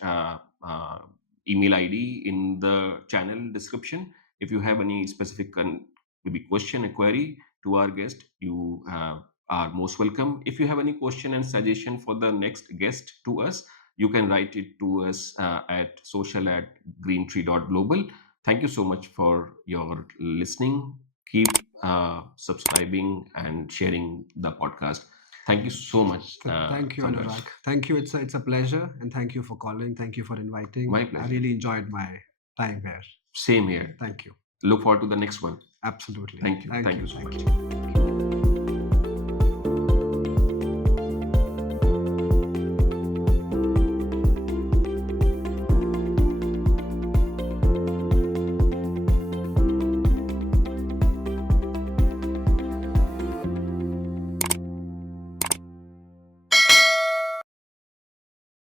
email ID in the channel description. If you have any specific maybe question, a query to our guest, you are most welcome. If you have any question and suggestion for the next guest to us, you can write it to us at social@greentree.global. Thank you so much for your listening. Keep subscribing and sharing the podcast. Thank you so much, Thank you, Samdarsh. Anurag. Thank you. It's a pleasure, and thank you for calling. Thank you for inviting. My I pleasure. really enjoyed my time here. Same here. Thank you. Look forward to the next one. Absolutely. Thank you. Thank you so Thank much. you.